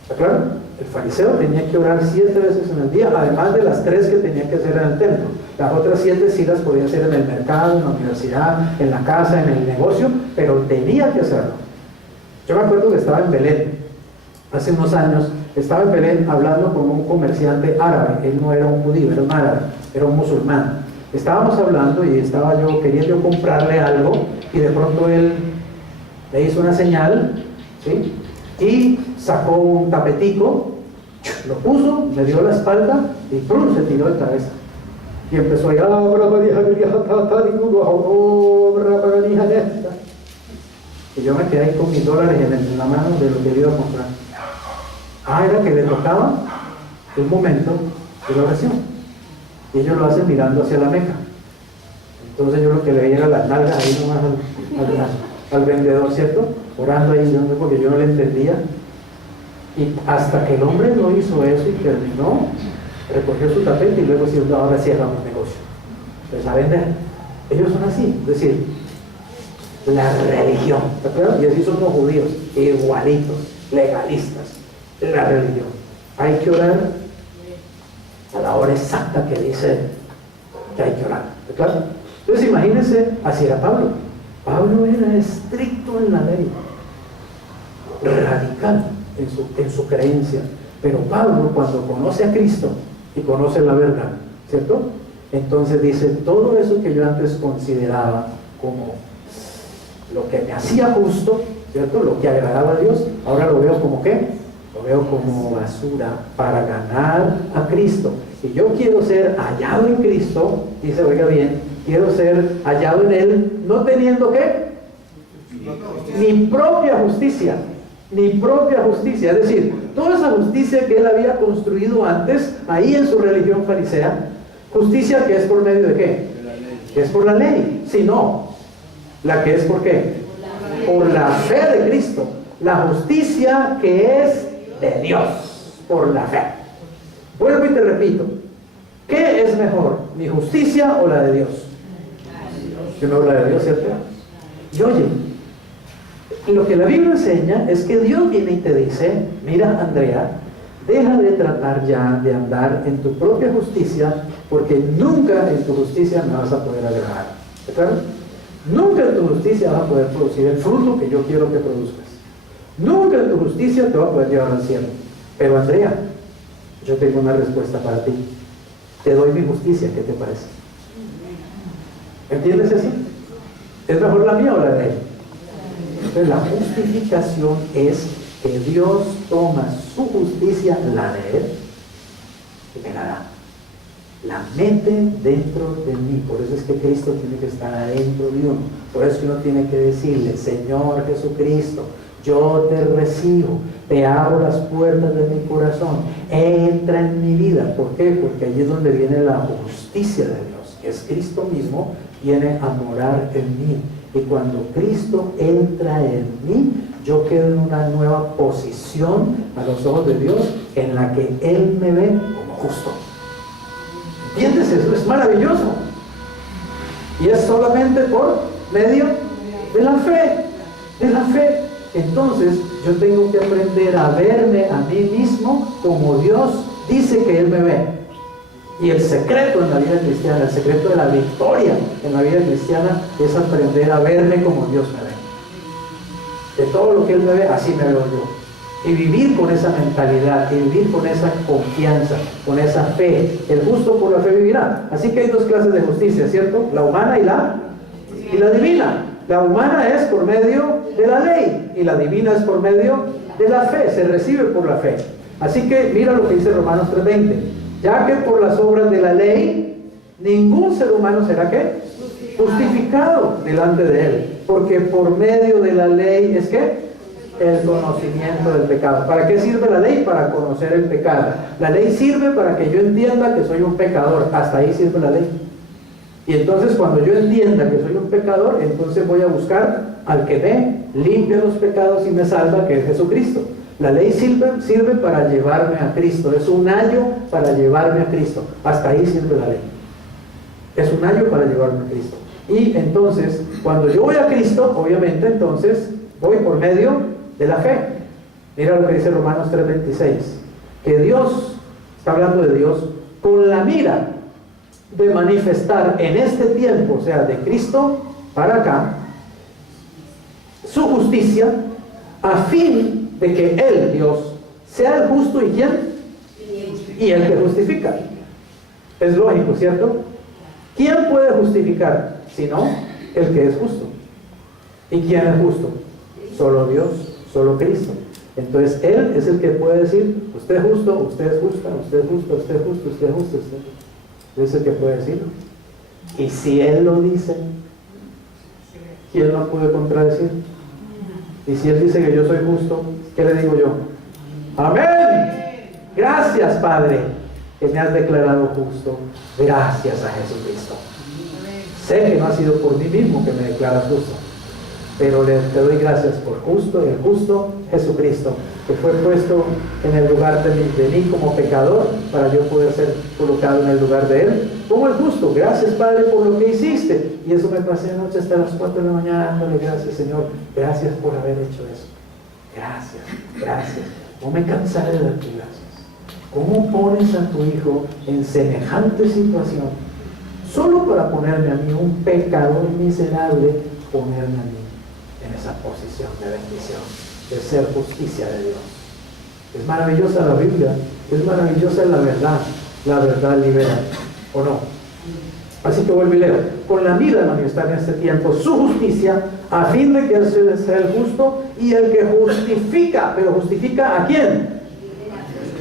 ¿Está claro? El fariseo tenía que orar 7 veces en el día, además de las 3 que tenía que hacer en el templo. Las otras 7 sí las podía hacer en el mercado, en la universidad, en la casa, en el negocio, pero tenía que hacerlo. Yo me acuerdo que estaba en Belén, hace unos años, estaba en Belén hablando con un comerciante árabe. Él no era un judío, era un árabe, era un musulmán. Estábamos hablando y estaba yo queriendo comprarle algo, y de pronto él le hizo una señal, ¿sí? Y sacó un tapetico, lo puso, me dio la espalda y ¡prum!, se tiró de cabeza. Y empezó a ir, y yo me quedé ahí con mis dólares en la mano de lo que iba a comprar. Era que le tocaba el momento de la oración. Y ellos lo hacen mirando hacia la Meca. Entonces yo lo que le veía era las nalgas ahí nomás al vendedor, ¿cierto? Orando ahí, porque yo no le entendía. Y hasta que el hombre no hizo eso y terminó, recogió su tapete y luego decía, ahora sí hagamos negocio. Entonces a vender. Ellos son así, es decir, la religión, ¿está claro? Y así son los judíos, igualitos, legalistas. La religión. Hay que orar a la hora exacta que dice que hay que orar, ¿está claro? Entonces imagínense, así era Pablo. Pablo era estricto en la ley, radical en su creencia. Pero Pablo, cuando conoce a Cristo y conoce la verdad, ¿cierto? Entonces dice, todo eso que yo antes consideraba como lo que me hacía justo, ¿cierto? Lo que agradaba a Dios, ahora lo veo como ¿qué? Lo veo como basura para ganar a Cristo. Si yo quiero ser hallado en Cristo, dice, oiga bien, quiero ser hallado en Él, no teniendo ¿qué? Mi propia justicia. Ni propia justicia, es decir, toda esa justicia que él había construido antes, ahí en su religión farisea, justicia que es por medio de ¿qué? Que es por la ley, sino la que es por ¿qué? Por la fe de Cristo, la justicia que es de Dios, por la fe. Vuelvo y te repito, ¿qué es mejor, mi justicia o la de Dios? Primero la de Dios, ¿cierto? Y oye, lo que la Biblia enseña es que Dios viene y te dice, mira Andrea, deja de tratar ya de andar en tu propia justicia, porque nunca en tu justicia me vas a poder agradar. ¿Está claro? Nunca en tu justicia vas a poder producir el fruto que yo quiero que produzcas. Nunca en tu justicia te va a poder llevar al cielo. Pero Andrea, yo tengo una respuesta para ti. Te doy mi justicia, ¿qué te parece? ¿Entiendes así? ¿Es mejor la mía o la de él? Entonces la justificación es que Dios toma su justicia, la de Él, y me la da. La mete dentro de mí. Por eso es que Cristo tiene que estar adentro de uno. Por eso uno tiene que decirle, Señor Jesucristo, yo te recibo, te abro las puertas de mi corazón, entra en mi vida. ¿Por qué? Porque allí es donde viene la justicia de Dios, que es Cristo mismo, viene a morar en mí. Y cuando Cristo entra en mí, yo quedo en una nueva posición a los ojos de Dios, en la que Él me ve como justo. ¿Entiendes? Eso es maravilloso. Y es solamente por medio de la fe. De la fe. Entonces, yo tengo que aprender a verme a mí mismo como Dios dice que Él me ve. Y el secreto en la vida cristiana, el secreto de la victoria en la vida cristiana es aprender a verme como Dios me ve. De todo lo que Él me ve, así me veo yo. Y vivir con esa mentalidad, y vivir con esa confianza, con esa fe. El justo por la fe vivirá. Así que hay dos clases de justicia, ¿cierto? La humana y la divina. La humana es por medio de la ley y la divina es por medio de la fe. Se recibe por la fe. Así que mira lo que dice Romanos 3:20. Ya que por las obras de la ley ningún ser humano será ¿qué? Justificado delante de Él, porque por medio de la ley es ¿qué? El conocimiento del pecado. ¿Para qué sirve la ley? Para conocer el pecado. La ley sirve para que yo entienda que soy un pecador. Hasta ahí sirve la ley. Y entonces cuando yo entienda que soy un pecador, entonces voy a buscar al que me limpia los pecados y me salva, que es Jesucristo. La ley sirve para llevarme a Cristo. Es un ayo para llevarme a Cristo. Hasta ahí sirve la ley. Es un ayo para llevarme a Cristo. Y entonces, cuando yo voy a Cristo, obviamente, entonces voy por medio de la fe. Mira lo que dice Romanos 3:26. Que Dios, está hablando de Dios, con la mira de manifestar en este tiempo, o sea, de Cristo para acá, su justicia, a fin de que Él, Dios, sea el justo y ¿quién? Y el que justifica. Es lógico, ¿cierto? ¿Quién puede justificar? Sino el que es justo. ¿Y quién es justo? Solo Dios, solo Cristo. Entonces Él es el que puede decir, usted es justo, usted es justa, usted es justo, usted es justo, usted es justo, usted es justo. Él es el que puede decirlo. Y si Él lo dice, ¿quién lo puede contradecir? Y si Él dice que yo soy justo, ¿qué le digo yo? ¡Amén! Gracias, Padre, que me has declarado justo. Gracias a Jesucristo. Sé que no ha sido por mí mismo que me declaras justo, pero te doy gracias por justo, el justo Jesucristo, que fue puesto en el lugar de mí como pecador, para yo poder ser colocado en el lugar de Él como el justo. Gracias, Padre, por lo que hiciste. Y eso me pasé anoche hasta las 4 de la mañana dándole gracias, Señor. Gracias por haber hecho eso. Gracias, gracias. No me cansaré de darte gracias. ¿Cómo pones a tu Hijo en semejante situación? Solo para ponerme a mí, un pecador miserable, ponerme a mí en esa posición de bendición, de ser justicia de Dios. Es maravillosa la Biblia, es maravillosa la verdad libera, ¿o no? Así que vuelvo y leo. Con la mira de manifestar en este tiempo su justicia, a fin de que Él sea el justo y el que justifica. ¿Pero justifica a quién?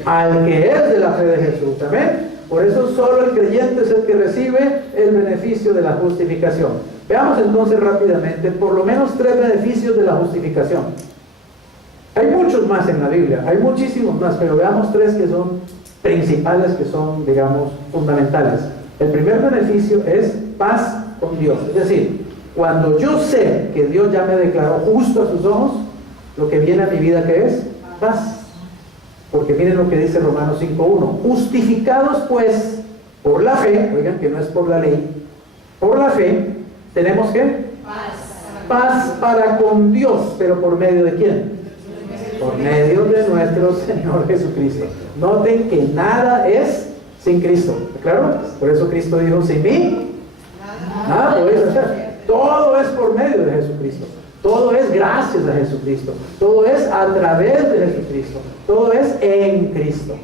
Al que es de la fe de Jesús. ¿Amén? Por eso solo el creyente es el que recibe el beneficio de la justificación. Veamos entonces rápidamente por lo menos 3 beneficios de la justificación. Hay muchos más en la Biblia, hay muchísimos más, pero veamos 3 que son principales, que son, digamos, fundamentales. El primer beneficio es paz con Dios. Es decir, cuando yo sé que Dios ya me declaró justo a sus ojos, lo que viene a mi vida, ¿qué es? Paz. Porque miren lo que dice Romanos 5:1. Justificados pues por la fe, oigan que no es por la ley, por la fe, tenemos ¿qué? Paz para con Dios. ¿Pero por medio de quién? Por medio de nuestro Señor Jesucristo. Noten que nada es sin Cristo, ¿claro? Por eso Cristo dijo, sin mí nada podéis hacer. Todo es por medio de Jesucristo. Todo es gracias a Jesucristo. Todo es a través de Jesucristo. Todo es en Cristo.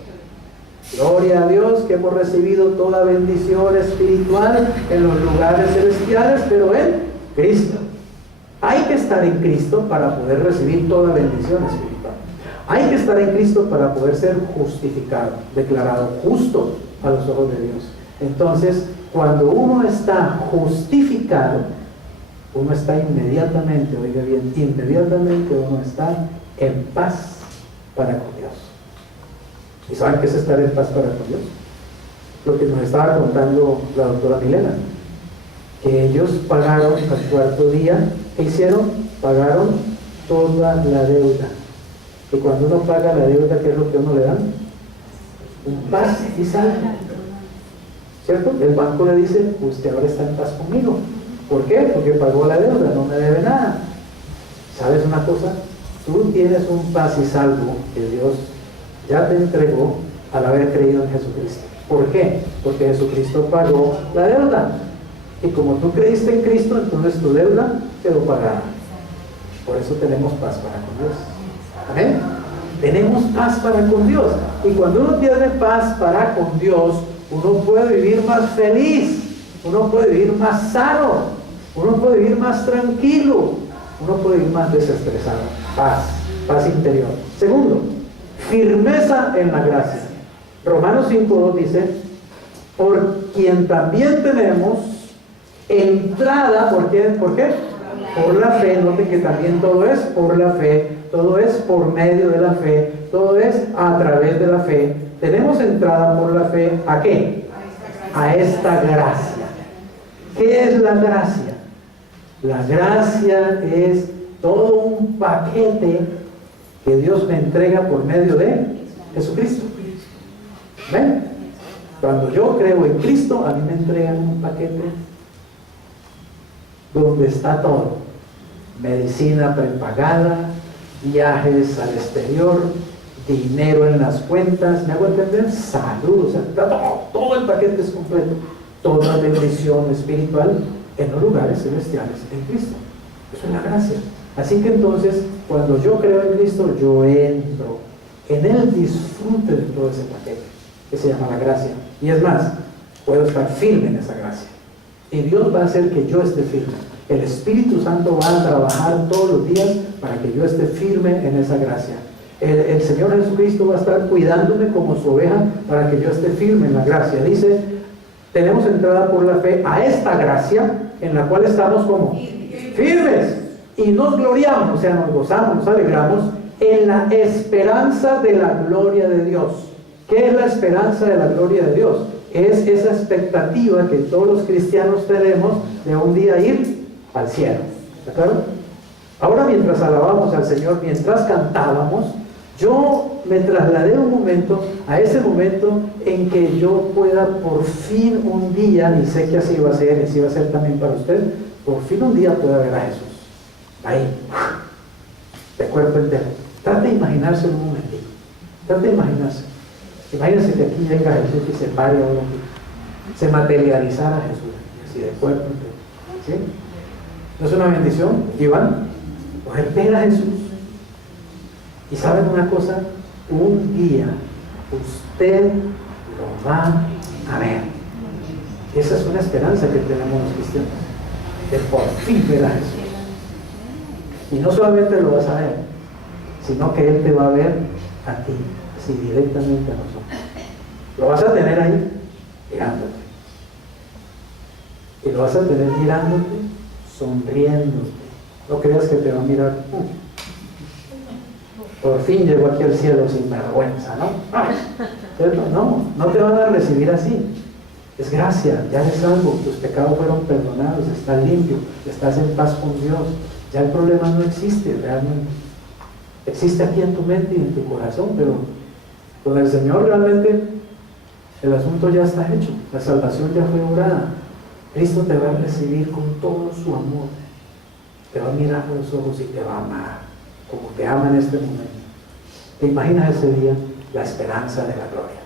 Gloria a Dios que hemos recibido toda bendición espiritual en los lugares celestiales, pero en Cristo. Hay que estar en Cristo para poder recibir toda bendición espiritual. Hay que estar en Cristo para poder ser justificado, declarado justo a los ojos de Dios. Entonces, cuando uno está justificado, uno está inmediatamente, oiga bien, inmediatamente uno está en paz para con Dios. ¿Y saben qué es estar en paz para con Dios? Lo que nos estaba contando la doctora Milena, que ellos pagaron al 4º día. ¿Qué hicieron? Pagaron toda la deuda. Y cuando uno paga la deuda, ¿qué es lo que uno le dan? Un paz y salvo. ¿Cierto? El banco le dice, usted ahora está en paz conmigo. ¿Por qué? Porque pagó la deuda, no me debe nada. ¿Sabes una cosa? Tú tienes un paz y salvo que Dios ya te entregó al haber creído en Jesucristo. ¿Por qué? Porque Jesucristo pagó la deuda. Y como tú creíste en Cristo, entonces tu deuda quedó pagada. Por eso tenemos paz para con Dios. ¿Amén? Tenemos paz para con Dios. Y cuando uno tiene paz para con Dios, uno puede vivir más feliz, uno puede vivir más sano, uno puede vivir más tranquilo, uno puede vivir más desestresado. Paz, paz interior. Segundo, firmeza en la gracia. Romanos 5:2 dice: por quien también tenemos entrada. ¿Por qué? ¿Por qué? Por la fe. Noten que también todo es por la fe, todo es por medio de la fe, todo es a través de la fe. Tenemos entrada por la fe. ¿A qué? A esta gracia. ¿Qué es la gracia? La gracia es todo un paquete que Dios me entrega por medio de Jesucristo. ¿Ven? Cuando yo creo en Cristo, a mí me entregan un paquete donde está todo: medicina prepagada, viajes al exterior, dinero en las cuentas, ¿me hago entender? Salud, o sea, todo el paquete es completo, toda bendición espiritual en los lugares celestiales en Cristo. Eso es la gracia. Así que entonces, cuando yo creo en Cristo, yo entro en el disfrute de todo ese paquete que se llama la gracia. Y es más, puedo estar firme en esa gracia. Y Dios va a hacer que yo esté firme. El Espíritu Santo va a trabajar todos los días para que yo esté firme en esa gracia. El Señor Jesucristo va a estar cuidándome como su oveja para que yo esté firme en la gracia. Dice, tenemos entrada por la fe a esta gracia en la cual estamos como firmes y nos gloriamos, o sea, nos gozamos, nos alegramos en la esperanza de la gloria de Dios. ¿Qué es la esperanza de la gloria de Dios? Es esa expectativa que todos los cristianos tenemos de un día ir al cielo. ¿De acuerdo? Ahora, mientras alabamos al Señor, mientras cantábamos, yo me trasladé un momento a ese momento en que yo pueda por fin un día, y sé que así va a ser, y así va a ser también para usted, por fin un día pueda ver a Jesús ahí, de cuerpo entero. Trate de imaginarse un momentito, trate de imaginarse. Imagínense que aquí venga Jesús y se pare ahora aquí, se materializara Jesús, así de cuerpo entero. ¿Sí? ¿No es una bendición, Iván? Pues ver a Jesús. Y saben una cosa, un día usted lo va a ver. Esa es una esperanza que tenemos los cristianos, de por fin ver a Jesús. Y no solamente lo vas a ver, sino que Él te va a ver a ti, así directamente a nosotros. Lo vas a tener ahí, mirándote. Y lo vas a tener mirándote, sonriéndote. No creas que te va a mirar. Por fin llegó aquí al cielo sin vergüenza, ¿no? ¿Cierto? No te van a recibir así. Es gracia, ya eres salvo, tus pecados fueron perdonados, estás limpio, estás en paz con Dios. Ya el problema no existe realmente. Existe aquí en tu mente y en tu corazón, pero con el Señor realmente el asunto ya está hecho. La salvación ya fue obrada. Cristo te va a recibir con todo su amor. Te va a mirar con los ojos y te va a amar, como te ama en este momento. ¿Te imaginas ese día? La esperanza de la gloria.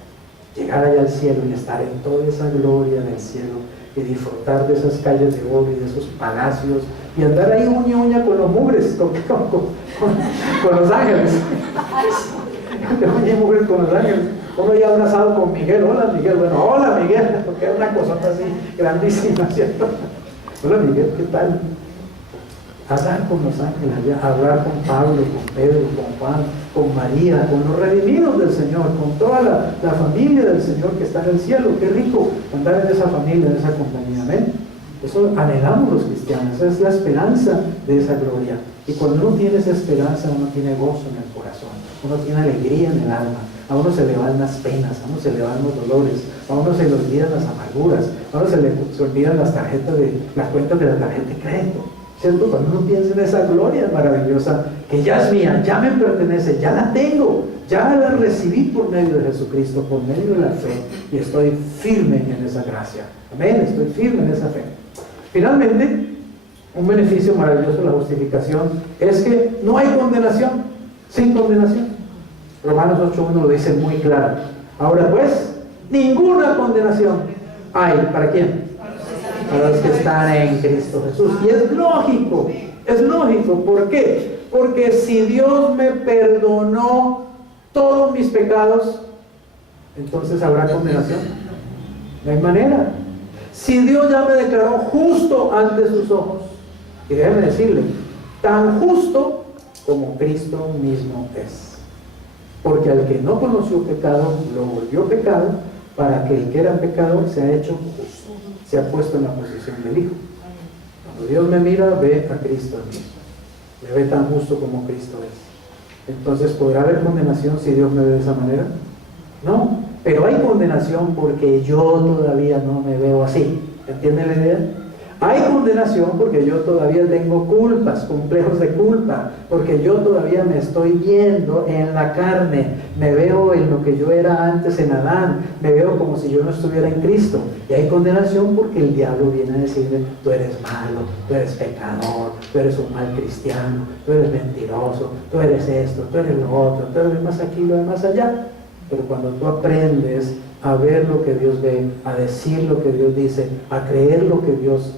Llegar allá al cielo y estar en toda esa gloria del cielo y disfrutar de esas calles de oro y de esos palacios y andar ahí uña a uña con los mugres, con los ángeles. Uña y mugres con los ángeles. Uno ya abrazado con Miguel. Hola Miguel. Bueno, hola Miguel, porque es una cosota así grandísima, ¿cierto? Hola Miguel, ¿qué tal? Hablar con los ángeles allá, hablar con Pablo, con Pedro, con Juan, con María, con los redimidos del Señor, con toda la familia del Señor que está en el cielo. Qué rico andar en esa familia, en esa compañía. Amén. Eso anhelamos los cristianos, esa es la esperanza de esa gloria. Y cuando uno tiene esa esperanza, uno tiene gozo en el corazón, uno tiene alegría en el alma, a uno se le van las penas, a uno se le van los dolores, a uno se le olvidan las amarguras, a uno se le olvidan las cuentas de la tarjeta de crédito. ¿Cierto? Cuando uno piensa en esa gloria maravillosa que ya es mía, ya me pertenece, ya la tengo, ya la recibí por medio de Jesucristo, por medio de la fe, y estoy firme en esa gracia. Amén, estoy firme en esa fe. Finalmente, un beneficio maravilloso de la justificación es que no hay condenación, sin condenación. Romanos 8:1 lo dice muy claro. Ahora pues, ninguna condenación hay. ¿Para quién? Para los que están en Cristo Jesús. Y es lógico. ¿Por qué? Porque si Dios me perdonó todos mis pecados, entonces ¿habrá condenación? No hay manera. Si Dios ya me declaró justo ante sus ojos, y déjeme decirle, tan justo como Cristo mismo es. Porque al que no conoció pecado, lo volvió pecado, para que el que era pecador se ha hecho justo, se ha puesto en la posición del Hijo. Cuando Dios me mira, ve a Cristo en mí, me ve tan justo como Cristo es. Entonces, ¿podrá haber condenación si Dios me ve de esa manera? No, pero hay condenación porque yo todavía no me veo así. ¿Entienden la idea? Hay condenación porque yo todavía tengo culpas, complejos de culpa, porque yo todavía me estoy viendo en la carne, me veo en lo que yo era antes en Adán, me veo como si yo no estuviera en Cristo. Y hay condenación porque el diablo viene a decirme: tú eres malo, tú eres pecador, tú eres un mal cristiano, tú eres mentiroso, tú eres esto, tú eres lo otro, tú eres más aquí, lo demás allá. Pero cuando tú aprendes a ver lo que Dios ve, a decir lo que Dios dice, a creer lo que Dios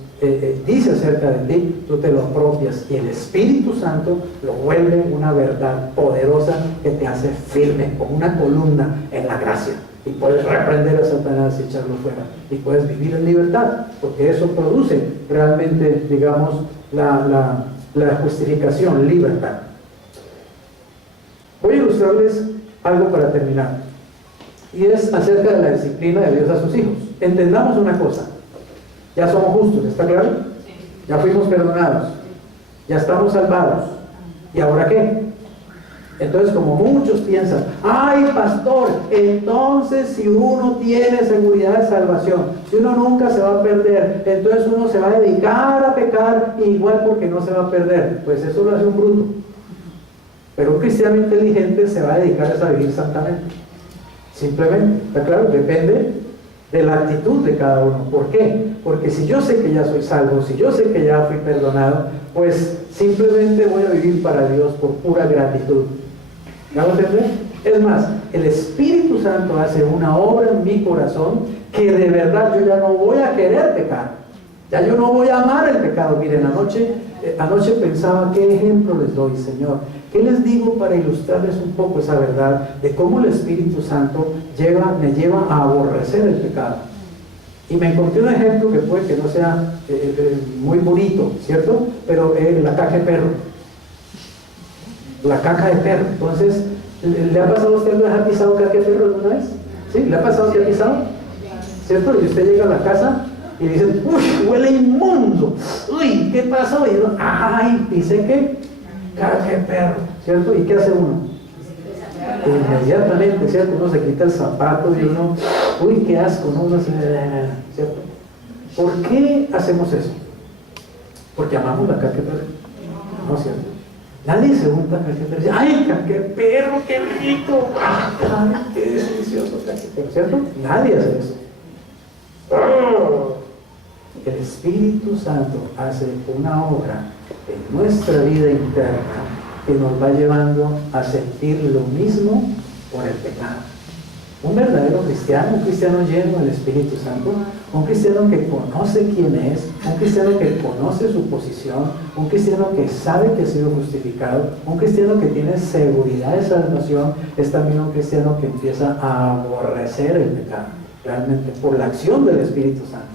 dice acerca de ti, tú te lo apropias y el Espíritu Santo lo vuelve una verdad poderosa que te hace firme como una columna en la gracia, y puedes reprender a Satanás y echarlo fuera y puedes vivir en libertad, porque eso produce realmente, digamos, la justificación, libertad. Voy a ilustrarles algo para terminar, y es acerca de la disciplina de Dios a sus hijos. Entendamos una cosa: ya somos justos, ¿está claro? Ya fuimos perdonados, ya estamos salvados. ¿Y ahora qué? Entonces, como muchos piensan: ay, pastor, entonces si uno tiene seguridad de salvación, si uno nunca se va a perder, entonces uno se va a dedicar a pecar igual porque no se va a perder. Pues eso lo hace un bruto. Pero un cristiano inteligente se va a dedicar a vivir santamente. Simplemente, ¿está claro? Depende de la actitud de cada uno. ¿Por qué? Porque si yo sé que ya soy salvo, si yo sé que ya fui perdonado, pues simplemente voy a vivir para Dios por pura gratitud. ¿Me hago entender? Es más, el Espíritu Santo hace una obra en mi corazón que de verdad yo ya no voy a querer pecar. Ya yo no voy a amar el pecado. Miren, anoche pensaba: ¿qué ejemplo les doy, Señor? ¿Qué les digo para ilustrarles un poco esa verdad de cómo el Espíritu Santo me lleva a aborrecer el pecado? Y me encontré un ejemplo que puede que no sea muy bonito, ¿cierto? Pero la caca de perro. La caca de perro. Entonces, ¿le ha pasado a usted que ha pisado caca de perro alguna vez? ¿Sí? ¿Le ha pasado que ha pisado? ¿Cierto? Y usted llega a la casa y dice: uy, huele inmundo. Uy, ¿qué pasó? Y uno: ay, pisé qué, caca de perro, ¿cierto? ¿Y qué hace uno? Inmediatamente, ¿cierto? Uno se quita el zapato y uno: uy, qué asco, ¿no? Uno se... ¿cierto? ¿Por qué hacemos eso? Porque amamos la caca de perro, ¿no? ¿Cierto? Nadie se unta caca de perro y dice: ay, caca de perro, qué rico, ay, qué delicioso caca de perro, ¿cierto? Nadie hace eso. El Espíritu Santo hace una obra en nuestra vida interna que nos va llevando a sentir lo mismo por el pecado. Un verdadero cristiano, un cristiano lleno del Espíritu Santo, un cristiano que conoce quién es, un cristiano que conoce su posición, un cristiano que sabe que ha sido justificado, un cristiano que tiene seguridad de salvación, es también un cristiano que empieza a aborrecer el pecado, realmente por la acción del Espíritu Santo.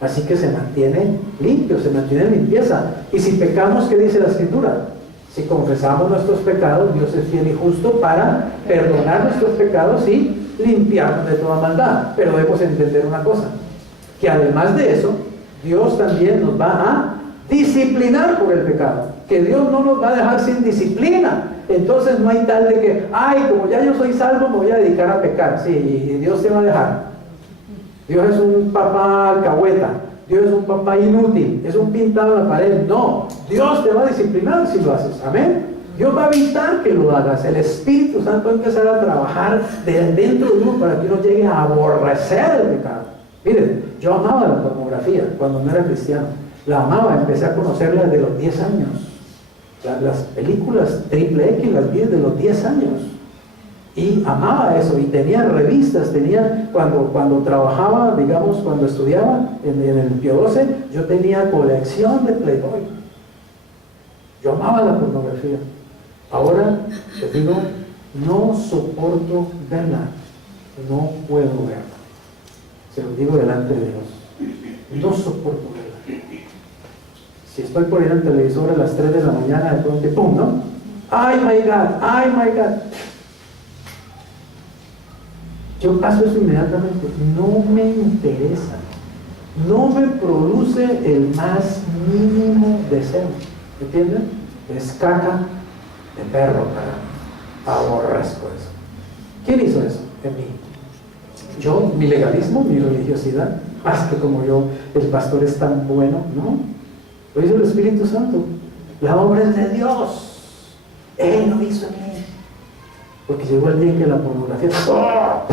Así que se mantiene limpio, se mantiene en limpieza. Y si pecamos, ¿qué dice la Escritura? Si confesamos nuestros pecados, Dios es fiel y justo para perdonar nuestros pecados y limpiarnos de toda maldad. Pero debemos entender una cosa, que además de eso, Dios también nos va a disciplinar por el pecado, que Dios no nos va a dejar sin disciplina. Entonces no hay tal de que: ay, como ya yo soy salvo, me voy a dedicar a pecar. Sí, y Dios te va a dejar. Dios es un papá alcahueta, Dios es un papá inútil, es un pintado en la pared. No, Dios te va a disciplinar si lo haces, amén. Dios va a evitar que lo hagas. El Espíritu Santo va a empezar a trabajar de dentro de uno para que uno llegue a aborrecer el pecado. Miren, yo amaba la pornografía cuando no era cristiano, la amaba, empecé a conocerla desde los 10 años. Las películas triple X las vi desde los 10 años. Y amaba eso, y tenía revistas, cuando trabajaba, digamos, cuando estudiaba en el Pío 12, yo tenía colección de Playboy. Yo amaba la pornografía. Ahora, les digo, no soporto verla, no puedo verla. Se lo digo delante de Dios, no soporto verla. Si estoy por ir al televisor a las 3 de la mañana, de pronto, ¡pum!, ¿no? ¡Ay, my God! ¡Ay, my God! Yo paso eso inmediatamente. No me interesa. No me produce el más mínimo deseo. ¿Entienden? Es caca de perro para mí. Aborrezco eso. ¿Quién hizo eso? En mí. Yo, mi legalismo, mi religiosidad. Más que como yo, el pastor es tan bueno. No. Lo hizo el Espíritu Santo. La obra es de Dios. Él lo hizo en mí. Porque llegó el día en que la pornografía, ¡oh!,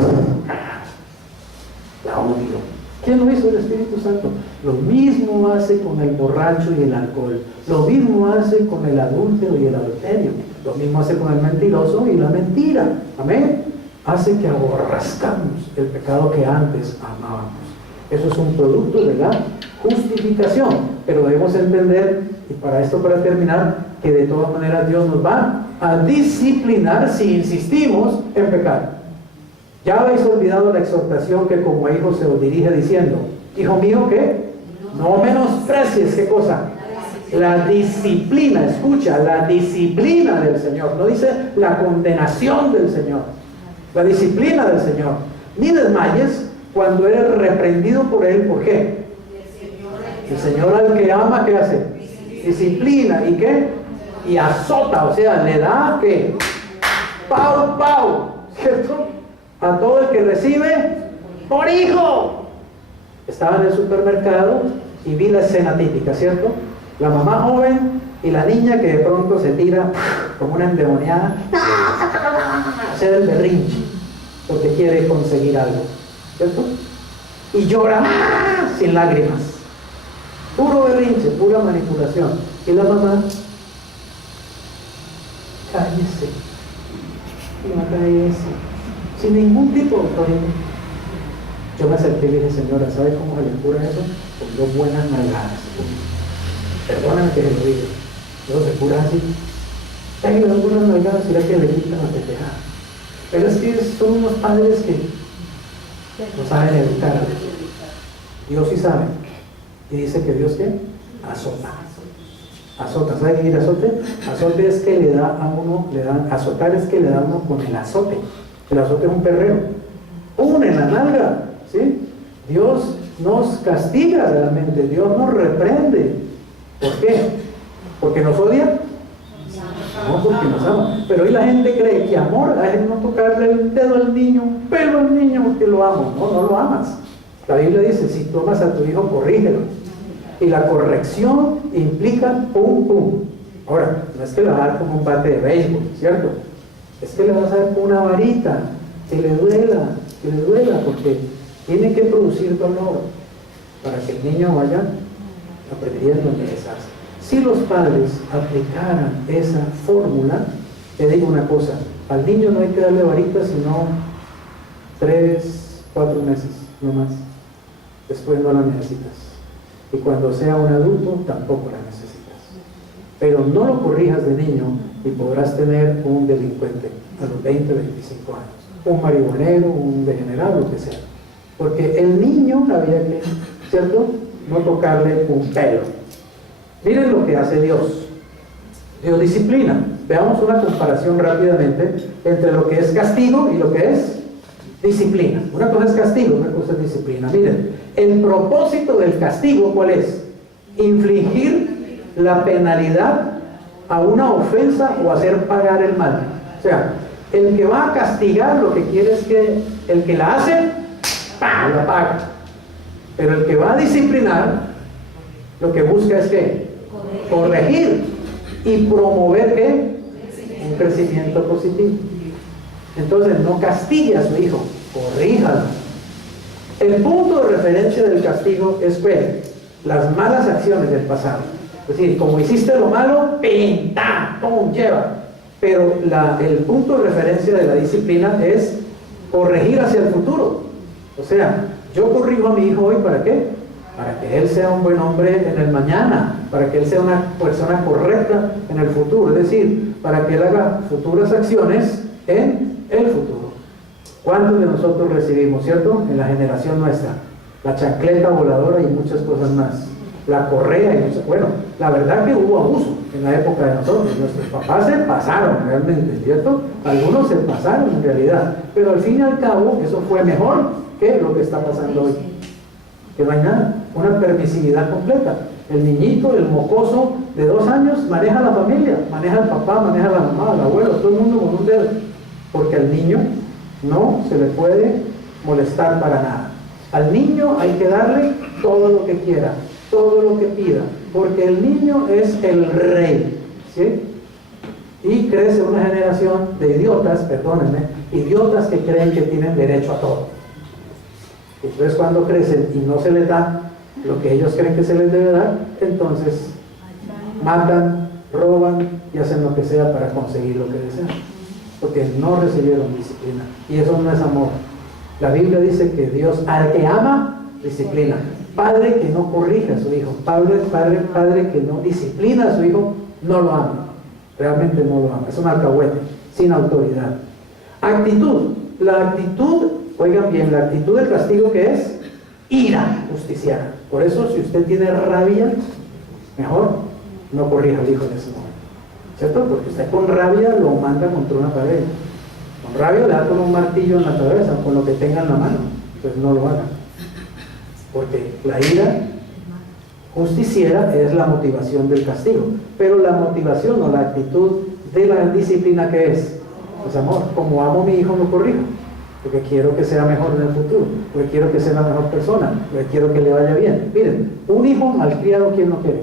la odio. ¿Quién lo hizo? El Espíritu Santo. Lo mismo hace con el borracho y el alcohol. Lo mismo hace con el adúltero y el adulterio. Lo mismo hace con el mentiroso y la mentira. Amén. Hace que aborrezcamos el pecado que antes amábamos. Eso es un producto de la justificación. Pero debemos entender, y para esto, para terminar, que de todas maneras Dios nos va a disciplinar si insistimos en pecar. Ya habéis olvidado la exhortación que como a hijos se os dirige diciendo: hijo mío, ¿qué? No menosprecies, ¿qué cosa? La disciplina, escucha, la disciplina del Señor. No dice la condenación del Señor, la disciplina del Señor. Ni desmayes cuando eres reprendido por Él. ¿Por qué? El Señor al que ama, ¿qué hace? Disciplina. ¿Y qué? Y azota, o sea, le da que pau, pau, ¿cierto? A todo el que recibe por hijo. Estaba en el supermercado y vi la escena típica, ¿cierto? La mamá joven y la niña que de pronto se tira como una endemoniada, hacer el berrinche porque quiere conseguir algo, ¿cierto? Y llora sin lágrimas, puro berrinche, pura manipulación. Y la mamá: cállese, no cállese, sin ningún tipo de autoridad. Yo me acerqué y le dije: señora, ¿sabe cómo se le cura eso? Con 2 buenas nalgadas. Perdóname que se lo diga. Luego se cura así. Hay 2 buenas nalgadas y ya que le quitan la petejada. Pero es que son unos padres que no saben educar. Dios sí sabe. Y dice que Dios, ¿qué? Azota. Azota, ¿sabe qué es azote? Azote es que le da a uno, azotar es que le da a uno con el azote. El azote es un perreo. En la nalga, ¿sí? Dios nos castiga realmente, Dios nos reprende. ¿Por qué? ¿Porque nos odia? No, porque nos ama. Pero hoy la gente cree que amor es no tocarle el dedo al niño, un pelo al niño porque lo amo. No, no lo amas. La Biblia dice: si tú amas a tu hijo, corrígelo. Y la corrección implica pum, pum. Ahora, no es que le vas a dar como un bate de béisbol, ¿cierto? Es que le vas a dar con una varita, que le duela, porque tiene que producir dolor para que el niño vaya aprendiendo a enderezarse. Si los padres aplicaran esa fórmula, te digo una cosa: al niño no hay que darle varita sino 3, 4 meses, no más. Después no la necesitas. Y cuando sea un adulto, tampoco la necesitas. Pero no lo corrijas de niño y podrás tener un delincuente a los 20, 25 años. Un marihuanero, un degenerado, lo que sea. Porque el niño había que, ¿cierto?, no tocarle un pelo. Miren lo que hace Dios. Dios disciplina. Veamos una comparación rápidamente entre lo que es castigo y lo que es disciplina. Una cosa es castigo, una cosa es disciplina. Miren, el propósito del castigo, ¿cuál es? Infligir la penalidad a una ofensa o hacer pagar el mal. O sea, el que va a castigar lo que quiere es que el que la hace, ¡pam!, la paga. Pero el que va a disciplinar, lo que busca es que corregir y promover ¿qué? Un crecimiento positivo. Entonces no castigue a su hijo, corríjalo. El punto de referencia del castigo es que las malas acciones del pasado. Es decir, como hiciste lo malo, ¡pim! ¡Tam! ¡Pum! Lleva. Pero el punto de referencia de la disciplina es corregir hacia el futuro. O sea, yo corrijo a mi hijo hoy, ¿para qué? Para que él sea un buen hombre en el mañana, para que él sea una persona correcta en el futuro, es decir, para que él haga futuras acciones en el futuro. ¿Cuántos de nosotros recibimos, cierto? En la generación nuestra, la chancleta voladora y muchas cosas más, la correa y muchas, bueno, la verdad que hubo abuso en la época de nosotros, nuestros papás se pasaron realmente, ¿cierto? Algunos se pasaron en realidad, pero al fin y al cabo eso fue mejor que lo que está pasando hoy, que no hay nada, una permisividad completa. El niñito, el mocoso de 2 años maneja a la familia, maneja al papá, maneja a la mamá, al abuelo, todo el mundo con un dedo, porque al niño no se le puede molestar para nada. Al niño hay que darle todo lo que quiera, todo lo que pida, porque el niño es el rey, ¿sí? Y crece una generación de idiotas, perdónenme, idiotas que creen que tienen derecho a todo. Entonces cuando crecen y no se les da lo que ellos creen que se les debe dar, entonces matan, roban y hacen lo que sea para conseguir lo que desean, porque no recibieron disciplina, y eso no es amor. La Biblia dice que Dios al que ama, disciplina. Padre que no corrige a su hijo, padre que no disciplina a su hijo, no lo ama, realmente no lo ama, es un alcahuete, sin autoridad. Actitud, la actitud, oigan bien, la actitud del castigo, que es ira justiciera. Por eso, si usted tiene rabia, mejor no corrija al hijo en ese momento, ¿cierto? Porque usted con rabia lo manda contra una pared, con rabia le da con un martillo en la cabeza, con lo que tenga en la mano. Pues no lo haga, porque la ira justiciera es la motivación del castigo, pero la motivación o la actitud de la disciplina, ¿qué es? Pues amor. Como amo a mi hijo, lo corrijo, porque quiero que sea mejor en el futuro, porque quiero que sea la mejor persona, porque quiero que le vaya bien. Miren, un hijo malcriado, ¿quién no quiere?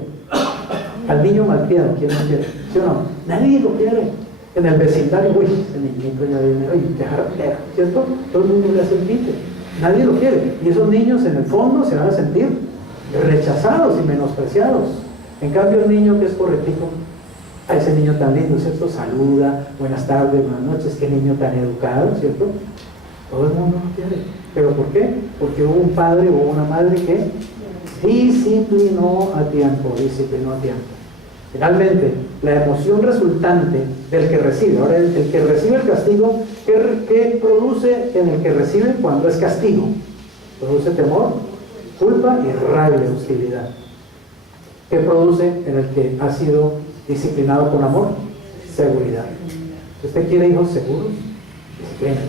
Al niño malcriado, ¿quién no quiere? ¿Sí o no? Nadie lo quiere. En el vecindario, uy, ese niñito ya viene, oye, qué jartera, ¿cierto? Todo el mundo le hace el pite. Nadie lo quiere. Y esos niños en el fondo se van a sentir rechazados y menospreciados. En cambio, el niño que es correctico, a ese niño tan lindo, ¿cierto? Saluda, buenas tardes, buenas noches, qué niño tan educado, ¿cierto? Todo el mundo lo quiere. ¿Pero por qué? Porque hubo un padre o una madre que disciplinó a tiempo. Finalmente, la emoción resultante del que recibe, ahora el que recibe el castigo, ¿qué produce en el que recibe cuando es castigo? Produce temor, culpa y rabia, hostilidad. ¿Qué produce en el que ha sido disciplinado con amor? Seguridad. Si usted quiere hijos seguros, disciplínelos,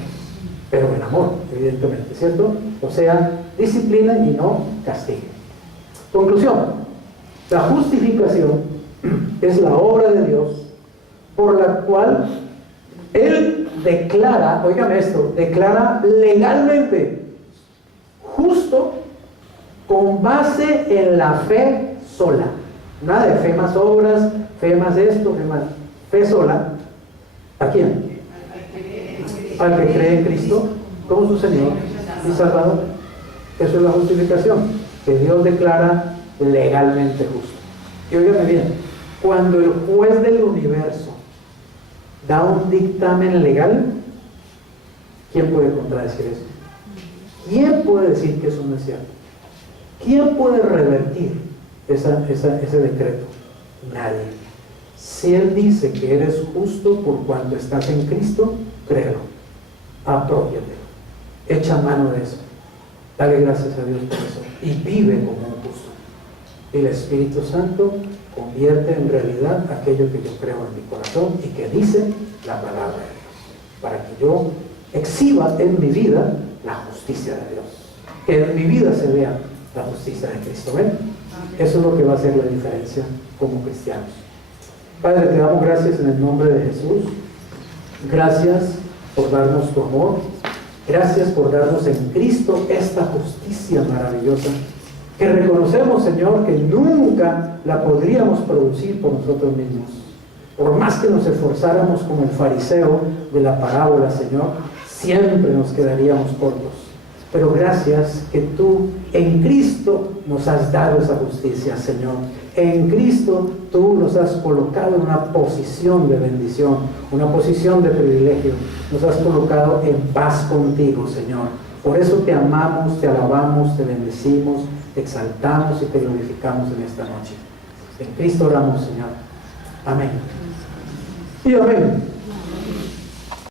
pero en amor, evidentemente, ¿cierto? O sea, disciplina y no castigue. Conclusión: la justificación es la obra de Dios por la cual Él declara, óigame esto, declara legalmente justo con base en la fe sola. Nada de fe más obras, fe más esto, fe más. Fe sola. ¿A quién? Al que cree en Cristo como su Señor y Salvador. Eso es la justificación, que Dios declara legalmente justo. Y óigame bien, cuando el juez del universo da un dictamen legal, ¿quién puede contradecir eso? ¿Quién puede decir que eso no es cierto? ¿Quién puede revertir ese decreto? Nadie. Si Él dice que eres justo por cuanto estás en Cristo, créelo, apropiátelo, echa mano de eso, dale gracias a Dios por eso y vive como un justo. Y el Espíritu Santo convierte en realidad aquello que yo creo en mi corazón y que dice la palabra de Dios, para que yo exhiba en mi vida la justicia de Dios, que en mi vida se vea la justicia de Cristo. ¿Ven? Eso es lo que va a hacer la diferencia como cristianos. Padre, te damos gracias en el nombre de Jesús. Gracias por darnos tu amor. Gracias por darnos en Cristo esta justicia maravillosa, que reconocemos, Señor, que nunca la podríamos producir por nosotros mismos. Por más que nos esforzáramos como el fariseo de la parábola, Señor, siempre nos quedaríamos cortos. pero gracias que tú en Cristo nos has dado esa justicia, Señor. En Cristo tú nos has colocado en una posición de bendición, una posición de privilegio. Nos has colocado en paz contigo, Señor. Por eso te amamos, te alabamos, te bendecimos, te exaltamos y te glorificamos en esta noche. En Cristo oramos, Señor. Amén. Y amén.